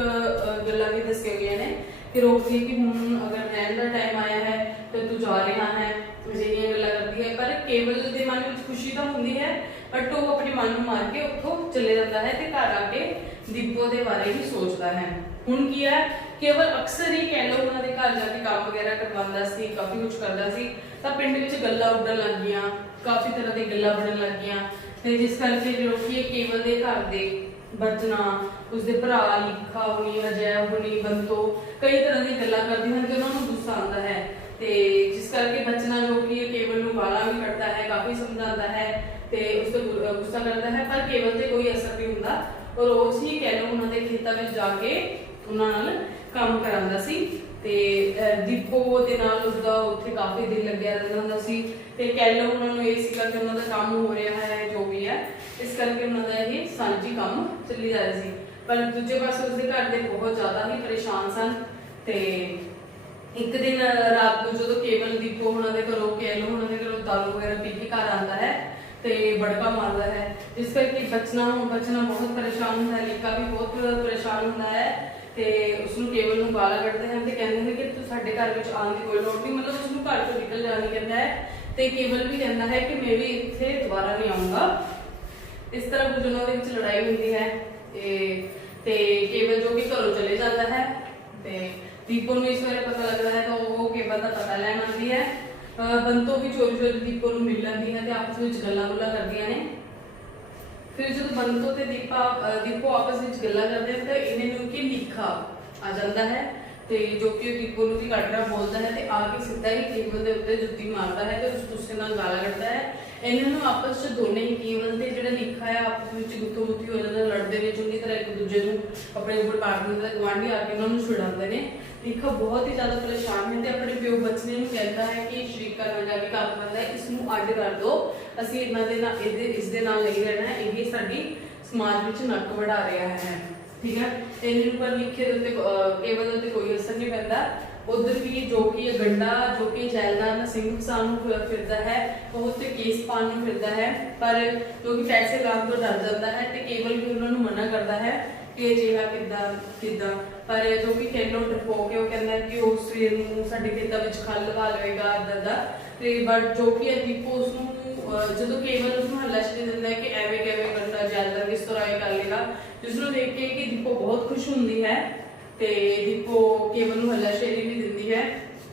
ਗੱਲਾਂ ਵੀ ਦੱਸੀਆਂ ਗਈਆਂ ਨੇ ਕਿ ਰੋਕਦੀ ਹੈ ਕਿ ਹੁਣ ਅਗਰ ਰਹਿਣ ਦਾ ਟਾਈਮ ਆਇਆ ਹੈ ਤਾਂ ਤੂੰ ਜਾ ਰਿਹਾ ਹੈ, ਅਜਿਹੀਆਂ ਗੱਲਾਂ ਕਰਦੀ ਹੈ। ਪਰ ਕੇਵਲ ਦੇ ਮਨ ਵਿੱਚ ਖੁਸ਼ੀ ਤਾਂ ਹੁੰਦੀ ਹੈ ਬਟ ਉਹ ਆਪਣੇ ਮਨ ਨੂੰ ਮਾਰ ਕੇ ਉੱਥੋਂ ਚਲੇ ਜਾਂਦਾ ਹੈ ਤੇ ਘਰ ਆ ਕੇ ਦੀਪੋ ਦੇ ਬਾਰੇ ਹੀ ਸੋਚਦਾ ਹੈ। ਹੁਣ ਕੀ ਹੈ, ਕੇਵਲ ਅਕਸਰ ਹੀ ਕਹਿ ਲਓ ਉਹਨਾਂ ਦੇ ਘਰ ਜਾ ਕੇ ਕੰਮ ਵਗੈਰਾ ਕਰਵਾਉਂਦਾ ਸੀ, ਕਾਫੀ ਕੁਝ ਕਰਦਾ ਸੀ, ਤਾਂ ਪਿੰਡ ਵਿੱਚ ਗੱਲਾਂ ਉੱਡਣ ਲੱਗ ਗਈਆਂ, ਕਾਫੀ ਤਰ੍ਹਾਂ ਦੀਆਂ ਗੱਲਾਂ ਬਣਨ ਲੱਗ ਗਈਆਂ। ਤੇ ਜਿਸ ਕਰਕੇ ਜੋ ਕਿ ਕੇਵਲ ਦੇ ਘਰ ਦੇ ਬਚਨਾ, ਉਸਦੇ ਭਰਾ ਲਿਖਾ ਹੋਣੀ, ਅਜੈ ਹੋਣੀ, ਬੰਤੋ ਕਈ ਤਰ੍ਹਾਂ ਦੀਆਂ ਗੱਲਾਂ ਕਰਦੇ ਹਨ ਤੇ ਉਹਨਾਂ ਨੂੰ ਗੁੱਸਾ ਆਉਂਦਾ ਹੈ। ਤੇ ਜਿਸ ਕਰਕੇ ਬਚਨਾ ਜੋ ਕਿ ਕੇਵਲ ਨੂੰ ਗਾਲਾਂ ਵੀ ਕੱਢਦਾ ਹੈ, ਕਾਫੀ ਸਮਝਾਉਂਦਾ ਹੈ ਤੇ ਉਸ ਤੋਂ ਗੁੱਸਾ ਕਰਦਾ ਹੈ, ਪਰ ਕੇਵਲ ਤੇ ਕੋਈ ਅਸਰ ਨਹੀਂ ਹੁੰਦਾ। ਔਰ ਰੋਜ਼ ਹੀ ਕਹਿ ਲਓ ਉਹਨਾਂ ਦੇ ਖੇਤਾਂ ਵਿੱਚ ਜਾ ਕੇ ਉਹਨਾਂ ਨਾਲ ਕੰਮ ਕਰਾਉਂਦਾ ਸੀ ਤੇ ਦੀਪੋ ਦੇ ਨਾਲ ਉਸਦਾ ਉੱਥੇ ਕਾਫੀ ਦਿਲ ਲੱਗਿਆ ਰਹਿੰਦਾ ਹੁੰਦਾ ਸੀ। ਤੇ ਕਹਿ ਲਓ ਉਹਨਾਂ ਨੂੰ ਇਹ ਸੀਗਾ ਕਿ ਉਹਨਾਂ ਦਾ ਕੰਮ ਹੋ ਰਿਹਾ ਹੈ ਜੋ ਵੀ ਹੈ, ਇਸ ਕਰਕੇ ਉਹਨਾਂ ਦਾ ਇਹ ਸਾਂਝੀ ਕੰਮ ਚੱਲੀ ਜਾ ਰਿਹਾ ਸੀ। ਪਰ ਦੂਜੇ ਪਾਸੇ ਉਸਦੇ ਘਰ ਦੇ ਬਹੁਤ ਜ਼ਿਆਦਾ ਹੀ ਪਰੇਸ਼ਾਨ ਸਨ। ਤੇ ਇੱਕ ਦਿਨ ਰਾਤ ਨੂੰ ਜਦੋਂ ਕੇਵਲ ਦੀਪੋ ਉਹਨਾਂ ਦੇ ਘਰੋਂ ਕਹਿ ਲਓ ਉਹਨਾਂ ਦੇ ਘਰੋਂ ਦਾਰੂ ਵਗੈਰਾ ਪੀ ਕੇ ਘਰ ਆਉਂਦਾ ਹੈ ਤੇ ਬੜਕਾ ਮਾਰਦਾ ਹੈ, ਜਿਸ ਕਰਕੇ ਬਚਨਾ ਬਹੁਤ ਪਰੇਸ਼ਾਨ ਹੁੰਦਾ ਹੈ, ਲਿਕਾ ਵੀ ਬਹੁਤ ਪਰੇਸ਼ਾਨ ਹੁੰਦਾ ਹੈ ਤੇ ਉਸਨੂੰ ਕੇਵਲ ਨੂੰ ਗਾਲਾਂ ਕੱਢਦੇ ਹਨ ਤੇ ਕਹਿੰਦੇ ਨੇ ਕਿ ਤੂੰ ਸਾਡੇ ਘਰ ਵਿੱਚ ਆਉਣ ਦੀ ਕੋਈ ਲੋੜ ਨਹੀਂ, ਮਤਲਬ ਉਸਨੂੰ ਘਰ ਤੋਂ ਨਿਕਲ ਜਾਣਾ ਕਹਿੰਦਾ ਹੈ। ਤੇ ਕੇਵਲ ਵੀ ਕਹਿੰਦਾ ਹੈ ਕਿ ਮੈਂ ਵੀ ਇੱਥੇ ਦੁਬਾਰਾ ਨਹੀਂ ਆਉਂਗਾ। ਇਸ ਤਰ੍ਹਾਂ ਕੁਝ ਉਹਨਾਂ ਦੇ ਵਿੱਚ ਲੜਾਈ ਹੁੰਦੀ ਹੈ ਤੇ ਕੇਵਲ ਜੋ ਕਿ ਘਰੋਂ ਚਲੇ ਜਾਂਦਾ ਹੈ ਤੇ ਦੀਪੋ ਨੂੰ ਇਸ ਬਾਰੇ ਪਤਾ ਲੱਗਦਾ ਹੈ ਤਾਂ ਉਹ ਕੇਵਲ ਦਾ ਪਤਾ ਲੈਣ ਆਉਂਦੀ ਹੈ। ਬੰਤੋ ਵੀ ਚੋਰੀ ਦੀਪੋ ਨੂੰ ਮਿਲ ਲੈਂਦੀ ਹੈ ਤੇ ਆਪਸ ਵਿੱਚ ਗੱਲਾਂ ਕਰਦੀਆਂ ਨੇ। ਫਿਰ ਜਦੋਂ ਬੰਤੋ ਤੇ ਦੀਪੋ ਆਪਸ ਵਿੱਚ ਗੱਲਾਂ ਕਰਦੇ ਹਨ ਤਾਂ ਇਹਨਾਂ ਨੂੰ ਕਿ ਲਿਖਾ ਆ ਜਾਂਦਾ ਹੈ ਤੇ ਜੋ ਕਿ ਦੀਪੋ ਨੂੰ ਵੀ ਕੱਢਣਾ ਬੋਲਦਾ ਹੈ ਤੇ ਆ ਕੇ ਸਿੱਧਾ ਹੀ ਕੇਵਲ ਦੇ ਉੱਤੇ ਜੁੱਤੀ ਮਾਰਦਾ ਹੈ ਤੇ ਉਸ ਗੁੱਸੇ ਨਾਲ ਗਾਲਾਂ ਕੱਢਦਾ ਹੈ। ਇਹਨਾਂ ਨੂੰ ਆਪਸ ਵਿੱਚ ਦੋਨੇ ਹੀ ਕੇਵਲ ਤੇ ਜਿਹੜਾ ਲਿਖਾ ਹੈ ਆਪਸ ਵਿੱਚ ਗੁੱਤੋ ਮੁੱਠੀ ਹੋ ਜਾਂਦਾ, ਲੜਦੇ ਨੇ ਚੰਗੀ ਤਰ੍ਹਾਂ ਇੱਕ ਦੂਜੇ ਨੂੰ ਆਪਣੇ ਉੱਪਰ ਪਾੜ ਦਿੰਦੇ ਤੇ ਗੁਆਂਢੀ ਆ ਕੇ ਉਹਨਾਂ ਨੂੰ ਛੁਡਾਉਂਦੇ ਨੇ। ਲਿਖਾ ਬਹੁਤ ਹੀ ਜ਼ਿਆਦਾ ਪਰੇਸ਼ਾਨ ਹੈ ਤੇ ਆਪਣੇ ਪਿਓ ਬਚਨੇ ਨੂੰ ਕਹਿੰਦਾ ਹੈ ਕਿ ਸ਼ਰੀਕਾ ਨਾਲ ਜਾ ਕੇ ਕੰਮ ਕਰਦਾ ਹੈ, ਇਸ ਨੂੰ ਅੱਡ ਕਰ ਦਿਓ, ਅਸੀਂ ਇਹਨਾਂ ਦੇ ਨਾਲ ਇਸ ਦੇ ਨਾਲ ਨਹੀਂ ਰਹਿਣਾ, ਇਹ ਸਾਡੀ ਸਮਾਜ ਵਿੱਚ ਨੱਕ ਵੜਾ ਰਿਹਾ ਹੈ, ਠੀਕ ਹੈ। ਤੇ ਇਹਨਾਂ ਨੂੰ ਪਰ ਲਿਖੇ ਦੇ ਉੱਤੇ ਕੇਵਲ ਦੇ ਉੱਤੇ ਕੋਈ ਅਸਰ ਨਹੀਂ ਪੈਂਦਾ। ਉਧਰ ਵੀ ਜੋ ਕਿ ਗੰਡਾ ਜੋ ਕਿ ਜੈਲਦਾਰ ਸਿੰਘ ਫਸਾਉਣ ਨੂੰ ਫਿਰਦਾ ਹੈ, ਉਹ ਉੱਤੇ ਕੇਸ ਪਾਉਣ ਨੂੰ ਫਿਰਦਾ ਹੈ, ਪਰ ਜੋ ਕਿ ਪੈਸੇ ਲਾਉਣ ਤੋਂ ਡਰ ਜਾਂਦਾ ਹੈ ਤੇ ਕੇਵਲ ਵੀ ਉਹਨਾਂ ਨੂੰ ਮਨਾ ਕਰਦਾ ਹੈ ਕਿ ਅਜਿਹਾ ਕਿੱਦਾਂ। ਪਰ ਜੋ ਕਿ ਕਹਿਲੋ ਡਰਪੋ ਕੇ ਉਹ ਕਹਿੰਦਾ ਕਿ ਉਹ ਸਵੇਰ ਨੂੰ ਸਾਡੇ ਖੇਤਾਂ ਵਿੱਚ ਖਲ ਲਗਾ ਲਵੇਗਾ ਇੱਦਾਂ ਦਾ। ਤੇ ਬਟ ਜੋ ਕਿ ਦੀਪੋ ਉਸਨੂੰ ਜਦੋਂ ਕੇਵਲ ਉਸਨੂੰ ਹੱਲਾਸ਼ੇਰੀ ਦਿੰਦਾ ਹੈ ਕਿ ਐਵੇਂ ਕਿਵੇਂ ਕਰਨਾ, ਜੈਲਦਾਰ ਕਿਸ ਤਰ੍ਹਾਂ ਇਹ ਕਰ ਲੇਗਾ, ਜਿਸਨੂੰ ਦੇਖ ਕੇ ਕਿ ਦੀਪੋ ਬਹੁਤ ਖੁਸ਼ ਹੁੰਦੀ ਹੈ ਤੇ ਦੀਪੋ ਕੇਵਲ ਨੂੰ ਹੱਲਾਸ਼ੇਰੀ ਵੀ ਦਿੰਦੀ ਹੈ।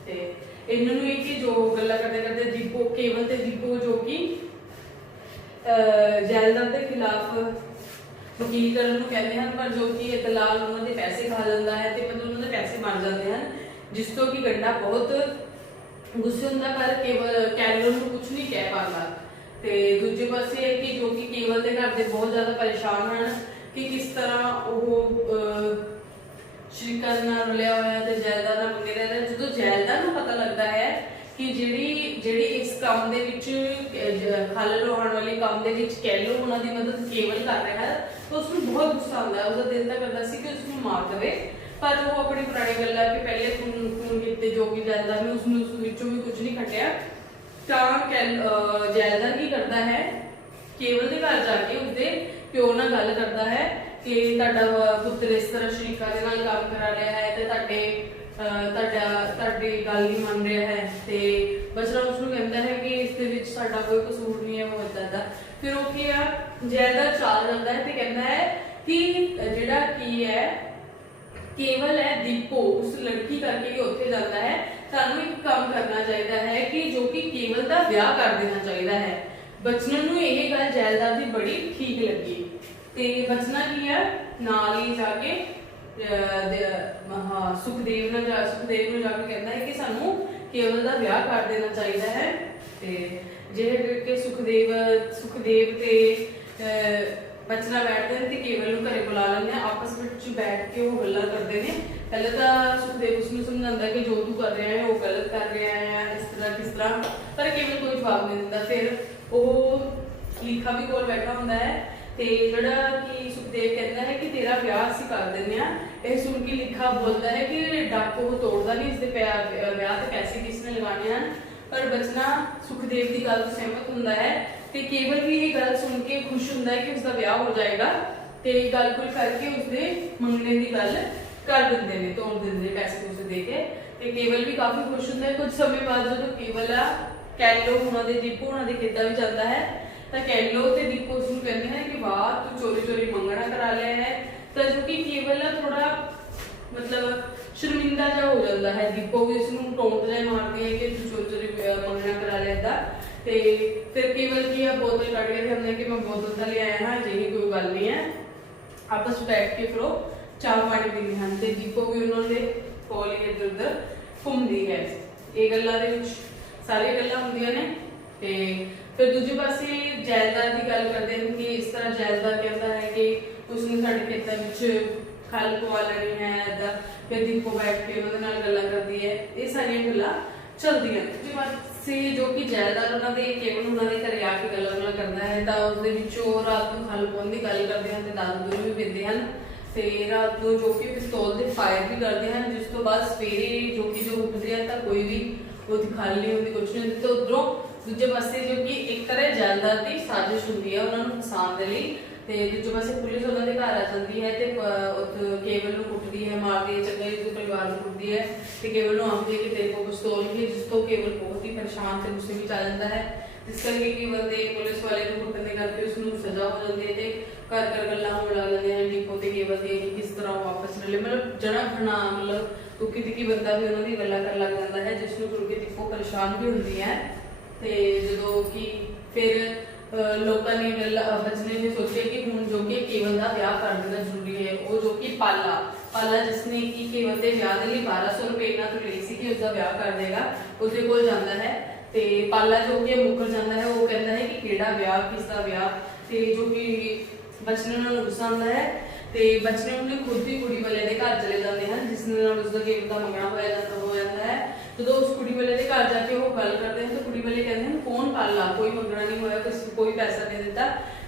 ਤੇ ਇਹਨਾਂ ਨੂੰ ਇਹ ਕਿ ਜੋ ਗੱਲਾਂ ਕਰਦੇ ਦੀਪੋ ਕੇਵਲ ਤੇ ਦੀਪੋ ਜੋ ਕਿ ਜੈਲਦਾਰ ਦੇ ਖਿਲਾਫ ਵਕੀਲ ਕਰਨ ਨੂੰ ਕਹਿੰਦੇ ਹਨ, ਪਰ ਜੋ ਕਿ ਦਲਾਲ ਉਹਨਾਂ ਦੇ ਪੈਸੇ ਖਾ ਜਾਂਦਾ ਹੈ ਤੇ ਮਤਲਬ ਉਹਨਾਂ ਦੇ ਪੈਸੇ ਮਰ ਜਾਂਦੇ ਹਨ, ਜਿਸ ਤੋਂ ਕਿ ਗੰਡਾ ਬਹੁਤ ਗੁੱਸੇ ਹੁੰਦਾ ਪਰ ਕੈਲੋ ਨੂੰ ਕੁਝ ਨਹੀਂ ਕਹਿ ਪਾਉਂਦਾ। ਤੇ ਦੂਜੇ ਪਾਸੇ ਇਹ ਕਿ ਜੋ ਕਿ ਕੇਵਲ ਦੇ ਘਰ ਦੇ ਬਹੁਤ ਜ਼ਿਆਦਾ ਪਰੇਸ਼ਾਨ ਹਨ ਕਿ ਕਿਸ ਤਰ੍ਹਾਂ ਉਹ ਸ਼ਰੀਕਾ ਨਾਲ ਰਲਿਆ ਹੋਇਆ ਤੇ ਜੈਲਦਾਰ ਨਾਲ ਮੰਗੇ ਰਹਿੰਦਾ। ਜਦੋਂ ਜੈਲਦਾਰ ਨੂੰ ਪਤਾ ਲੱਗਦਾ ਹੈ ਕਿ ਜਿਹੜੀ ਇਸ ਕੰਮ ਦੇ ਵਿੱਚ ਖਲ ਲਵਾਉਣ ਵਾਲੇ ਕੰਮ ਦੇ ਵਿੱਚ ਕਹਿਲੋ ਉਹਨਾਂ ਦੀ ਮਦਦ ਕੇਵਲ ਕਰ ਰਿਹਾ ਹੈ ਤਾਂ ਉਸਨੂੰ ਬਹੁਤ ਗੁੱਸਾ ਆਉਂਦਾ ਹੈ। ਉਹਦਾ ਦਿਲ ਤਾਂ ਕਰਦਾ ਸੀ ਕਿ ਉਸਨੂੰ ਮਾਰ ਦੇਵੇ, ਪਰ ਉਹ ਆਪਣੀ ਪੁਰਾਣੀ ਗੱਲਾਂ ਕਿ ਪਹਿਲੇ ਖੂਨ ਕੀਤੇ ਜੋ ਕਿ ਜੈਲਦਾਰ ਨੇ ਉਸਨੂੰ ਉਸ ਵਿੱਚੋਂ ਵੀ ਕੁਝ ਨਹੀਂ ਕੱਟਿਆ। ਤਾਂ ਜੈਲਦਾਰ ਕੀ ਕਰਦਾ ਹੈ, ਕੇਵਲ ਦੇ ਘਰ ਜਾ ਕੇ ਉਸਦੇ ਪਿਓ ਨਾਲ ਗੱਲ ਕਰਦਾ ਹੈ ਕਿ ਤੁਹਾਡਾ ਪੁੱਤਰ ਇਸ ਤਰ੍ਹਾਂ ਸ਼ਰੀਕਾ ਦੇ ਨਾਲ ਕੰਮ ਕਰਾ ਰਿਹਾ ਹੈ ਤੇ ਤੁਹਾਡੀ ਗੱਲ ਨਹੀਂ ਮੰਨ ਰਿਹਾ ਹੈ। ਤੇ ਬਚਨਾ ਉਸਨੂੰ ਕਹਿੰਦਾ ਹੈ ਕਿ ਇਸ ਦੇ ਵਿੱਚ ਸਾਡਾ ਕੋਈ ਕਸੂਰ ਨਹੀਂ ਹੈ, ਉਹ ਏਦਾਂ ਦਾ। ਫਿਰ ਉਹ ਕੀ ਆ ਜੈਲਦਾਰ ਚਾਲ ਜਾਂਦਾ ਹੈ ਤੇ ਕਹਿੰਦਾ ਹੈ ਕਿ ਜਿਹੜਾ ਕੀ ਹੈ ਕੇਵਲ ਹੈ ਦੀਪੋ ਉਸ ਲੜਕੀ ਕਰਕੇ ਹੀ ਉੱਥੇ ਜਾਂਦਾ ਹੈ, ਸਾਨੂੰ ਇੱਕ ਕੰਮ ਕਰਨਾ ਚਾਹੀਦਾ ਹੈ ਕਿ ਜੋ ਕਿ ਕੇਵਲ ਦਾ ਵਿਆਹ ਕਰ ਦੇਣਾ ਚਾਹੀਦਾ ਹੈ। ਬਚਨਾ ਨੂੰ ਇਹ ਗੱਲ ਜੈਲਦਾਰ ਦੀ ਬੜੀ ਠੀਕ ਲੱਗੀ ਤੇ ਬਚਨਾ ਕੀ ਹੈ ਨਾਲ ਹੀ ਜਾ ਕੇ ਸੁਖਦੇਵ ਨੂੰ ਜਾ ਕੇ ਕਹਿੰਦਾ ਹੈ ਕਿ ਸਾਨੂੰ ਕੇਵਲ ਦਾ ਵਿਆਹ ਕਰ ਦੇਣਾ ਚਾਹੀਦਾ ਹੈ। ਤੇ ਜਿਹੜੇ ਕਿ ਸੁਖਦੇਵ ਤੇ ਬਚਨਾ ਬੈਠਦੇ ਨੇ ਤੇ ਕੇਵਲ ਨੂੰ ਘਰੇ ਬੁਲਾ ਲੈਂਦੇ ਆ, ਆਪਸ ਵਿੱਚ ਬੈਠ ਕੇ ਉਹ ਗੱਲਾਂ ਕਰਦੇ ਨੇ। ਪਹਿਲਾਂ ਤਾਂ ਸੁਖਦੇਵ ਉਸਨੂੰ ਸਮਝਾਉਂਦਾ ਕਿ ਜੋ ਤੂੰ ਕਰ ਰਿਹਾ ਹੈ ਉਹ ਗਲਤ ਕਰ ਰਿਹਾ ਹੈ, ਇਸ ਤਰ੍ਹਾਂ ਕਿਸ ਤਰ੍ਹਾਂ, ਪਰ ਕੇਵਲ ਕੋਈ ਜਵਾਬ ਨਹੀਂ ਦਿੰਦਾ। ਫਿਰ ਉਹ ਲਿਖਾ ਵੀ ਕੋਲ ਬੈਠਾ ਹੁੰਦਾ ਹੈ ਤੇ ਜਿਹੜਾ ਕਿ ਸੁਖਦੇਵ ਕਹਿੰਦਾ ਹੈ ਕਿ ਤੇਰਾ ਵਿਆਹ ਅਸੀਂ ਕਰ ਦਿੰਦੇ ਆ। ਇਹ ਸੁਣ ਕੇ ਲਿਖਾ ਬੋਲਦਾ ਹੈ ਕਿ ਡੱਕ ਉਹ ਤੋੜਦਾ ਨਹੀਂ, ਇਸਦੇ ਵਿਆਹ ਤੇ ਪੈਸੇ ਕਿਸ ਨੇ ਲਗਾਉਣੇ ਹਨ। ਪਰ ਬਚਨਾ ਸੁਖਦੇਵ ਦੀ ਗੱਲ ਤੋਂ ਸਹਿਮਤ ਹੁੰਦਾ ਹੈ ਤੇ ਕੇਵਲ ਵੀ ਇਹ ਗੱਲ ਸੁਣ ਕੇ ਖੁਸ਼ ਹੁੰਦਾ ਹੈ ਕਿ ਉਸਦਾ ਵਿਆਹ ਹੋ ਜਾਏਗਾ ਤੇ ਗੱਲ ਕੁਲ ਕਰਕੇ ਉਸਦੇ ਮੰਗਣੇ ਦੀ ਗੱਲ ਕਰ ਦਿੰਦੇ ਨੇ, ਤੋੜ ਦਿੰਦੇ ਪੈਸੇ ਪੂਸੇ ਦੇ ਕੇ। ਤੇ ਕੇਵਲ ਵੀ ਕਾਫੀ ਖੁਸ਼ ਹੁੰਦਾ ਹੈ। ਕੁਝ ਸਮੇਂ ਬਾਅਦ ਜਦੋਂ ਕੇਵਲ ਕੈਲੋ ਉਹਨਾਂ ਦੇ ਦੀਪੋ ਉਹਨਾਂ ਦੇ ਖੇਤਾਂ ਵਿੱਚ ਜਾਂਦਾ ਹੈ ਤਾਂ ਕੈਲੋ ਤੇ ਦੀਪੋ ਉਸਨੂੰ ਕਹਿੰਦੇ ਹਨ ਕਿ ਵਾਹ ਤੂੰ ਚੋਰੀ ਮੰਗਣਾ ਕਰਾ ਲਿਆ ਹੈ। ਤਾਂ ਜੋ ਕਿ ਕੇਵਲ ਥੋੜਾ मतलब शर्मिंदा जा हो जाता है। दीपो भी उसनू टोंट जा मारती है कि तू चोरी चोरी मंगना करा लेता। ते फिर केवल की है बोतल कट के हमने कि मैं बोतल तो ले आया हाँ यही कोई गल नहीं है, आपस में बैठ के फिर वो चाह पानी पीने हैं। तो दीपो भी उन्होंने कोल ही इधर उधर घूमती है। ये गल्लां दे विच सारी गल्लां होंदियां ने। ते फिर दूजे पासे जायदाद की गल करते हैं कि इस तरह जायदाद कहता है कि उसने साडे खेतों में खल पवा लेनी है ऐदा। फिर दीपो बैठ के उन्होंने नाल गल्लां करदी है। ये सारियां गल्लां चलदियां। दूजे पासे जो कि जायदाद उन्होंने केवल उन्होंने घरे आके गल्लां करदा है तां उस दे विचों रात नूं खल पाउण दी गल करदे हैं ते दारू दूरू भी पींदे हैं। ते रात को जो कि पिस्तौल दे फायर भी करते हैं, जिस तो बाद सवेरे जो कि जो उठते हैं तो कोई भी वो खाली नहीं होती, कुछ नहीं होती। तो उधरों दूजे पासे जो कि एक तरह जायदाद की साजिश होती है उन्होंने फसान दे लई। ते दूजे पासे पुलिस उन्होंने घर आ जाती है ते केवल नूं कुटदी है, मारदी है, चंगे जो परिवार नूं कुटदी है ते केवल नूं आखदी है कि तेरे को पिस्तौल ही, जिस तो केवल बहुत ही परेशान ते गुस्से में आ जाता है। जिस करके केवल दे पुलिस वाले को कुटने करके उसनूं सजा हो जाती है ते कर कर गल्लां होण लग जांदियां ने दीपो ते केवल दी कि किस तरह वापस ले मतलब जना खना मतलब दुखी दुखी बंदा भी उन्होंने गल्लां कर लग जाता है, जिसनूं सुन के दीपो परेशान भी होंदी है। ते जदों कि फिर लोगों ने बचने ने सोचा कि हुण जो कि केवल का ब्याह कर देना जरूरी है। वो जो कि पाला जिसने कि केवल के ब्याह के लिए 1200 रुपए इन्हों तो ली सी कि उसका ब्याह कर देगा, उसके कोल जाता है। ते पाला जो कि मुकर जाता है, वो कहता है कि केड़ा ब्याह, किसका ब्याह। ते जो कि बचने नाल गुस्सा आंदा है ते बचने उन्हें खुद ही कुड़ी वाले के घर चले जाते हैं, जिसने उसका केवल का मंगना हो जाता है। जो उस कुड़ी वाले के घर जाके वो गल करते हैं तो कुड़ी वाले कहते हैं कौन पाला, कोई मंगना नहीं होया, कोई पैसा नहीं दिता।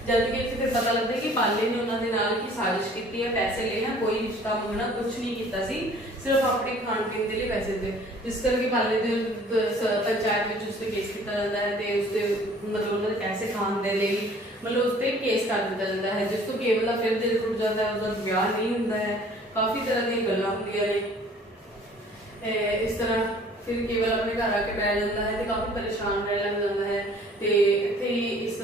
जबकि इत्थे फिर पता लगता है कि पाले ने उन्होंने नाल की साजिश की है, पैसे ले हैं, कोई रिश्ता मंगना कुछ नहीं किया सी, सिर्फ अपने खाण पीन के लिए पैसे थे। जिस करके पाले दे पंचायत में उससे केस किया जाता है ते उसते मतलब उन्होंने पैसे खाण दे लिए मतलब उस पर केस कर दिया जाता है, जिस तो केवल का फिर दिल टुट जाता है, उसका ब्याह नहीं होता है। काफ़ी तरह की गल्लां होंदियां ने। इस तरह फिर केवल अपने घर आके बैठ जाता है तो काफ़ी परेशान रहने लग जाता है। तो इत्थे इस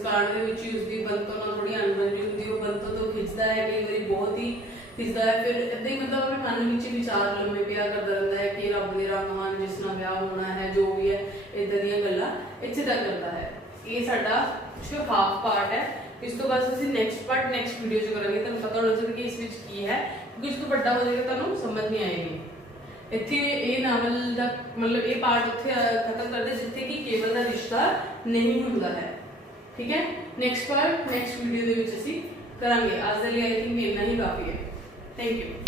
कांड के विच ही उसकी बंतो नाल थोड़ी अनबन होंदी, वो बंतो तो खिंचता है, कई बारी बहुत ही खिंचता है। फिर इदां ही मतलब अपने मन में विचार लम्बे पिया करता रहता है कि रब मेरा महान जिस नाल ब्याह होना है, जो भी है इदां दीयां गल्लां इत्थे तक करता है। ये साडा हाफ पार्ट है। इस तो बाद असं नैक्सट पार्ट नैक्सट वीडियो च करेंगे, तुहानूं पता होना चाहिए कि इस विच की है, क्योंकि इस तो बड़ा हो जाएगा तुहानूं समझ नहीं आएगी। इत्थे ये नावल का मतलब ये पार्ट उत्थे खत्म करते जिथे कि केवल का रिश्ता नहीं होता है। ठीक है, नैक्सट पार्ट नैक्सट वीडियो दे विच असीं करांगे। आज दे लिए आई थिंक इन्ना ही काफ़ी है। Thank you.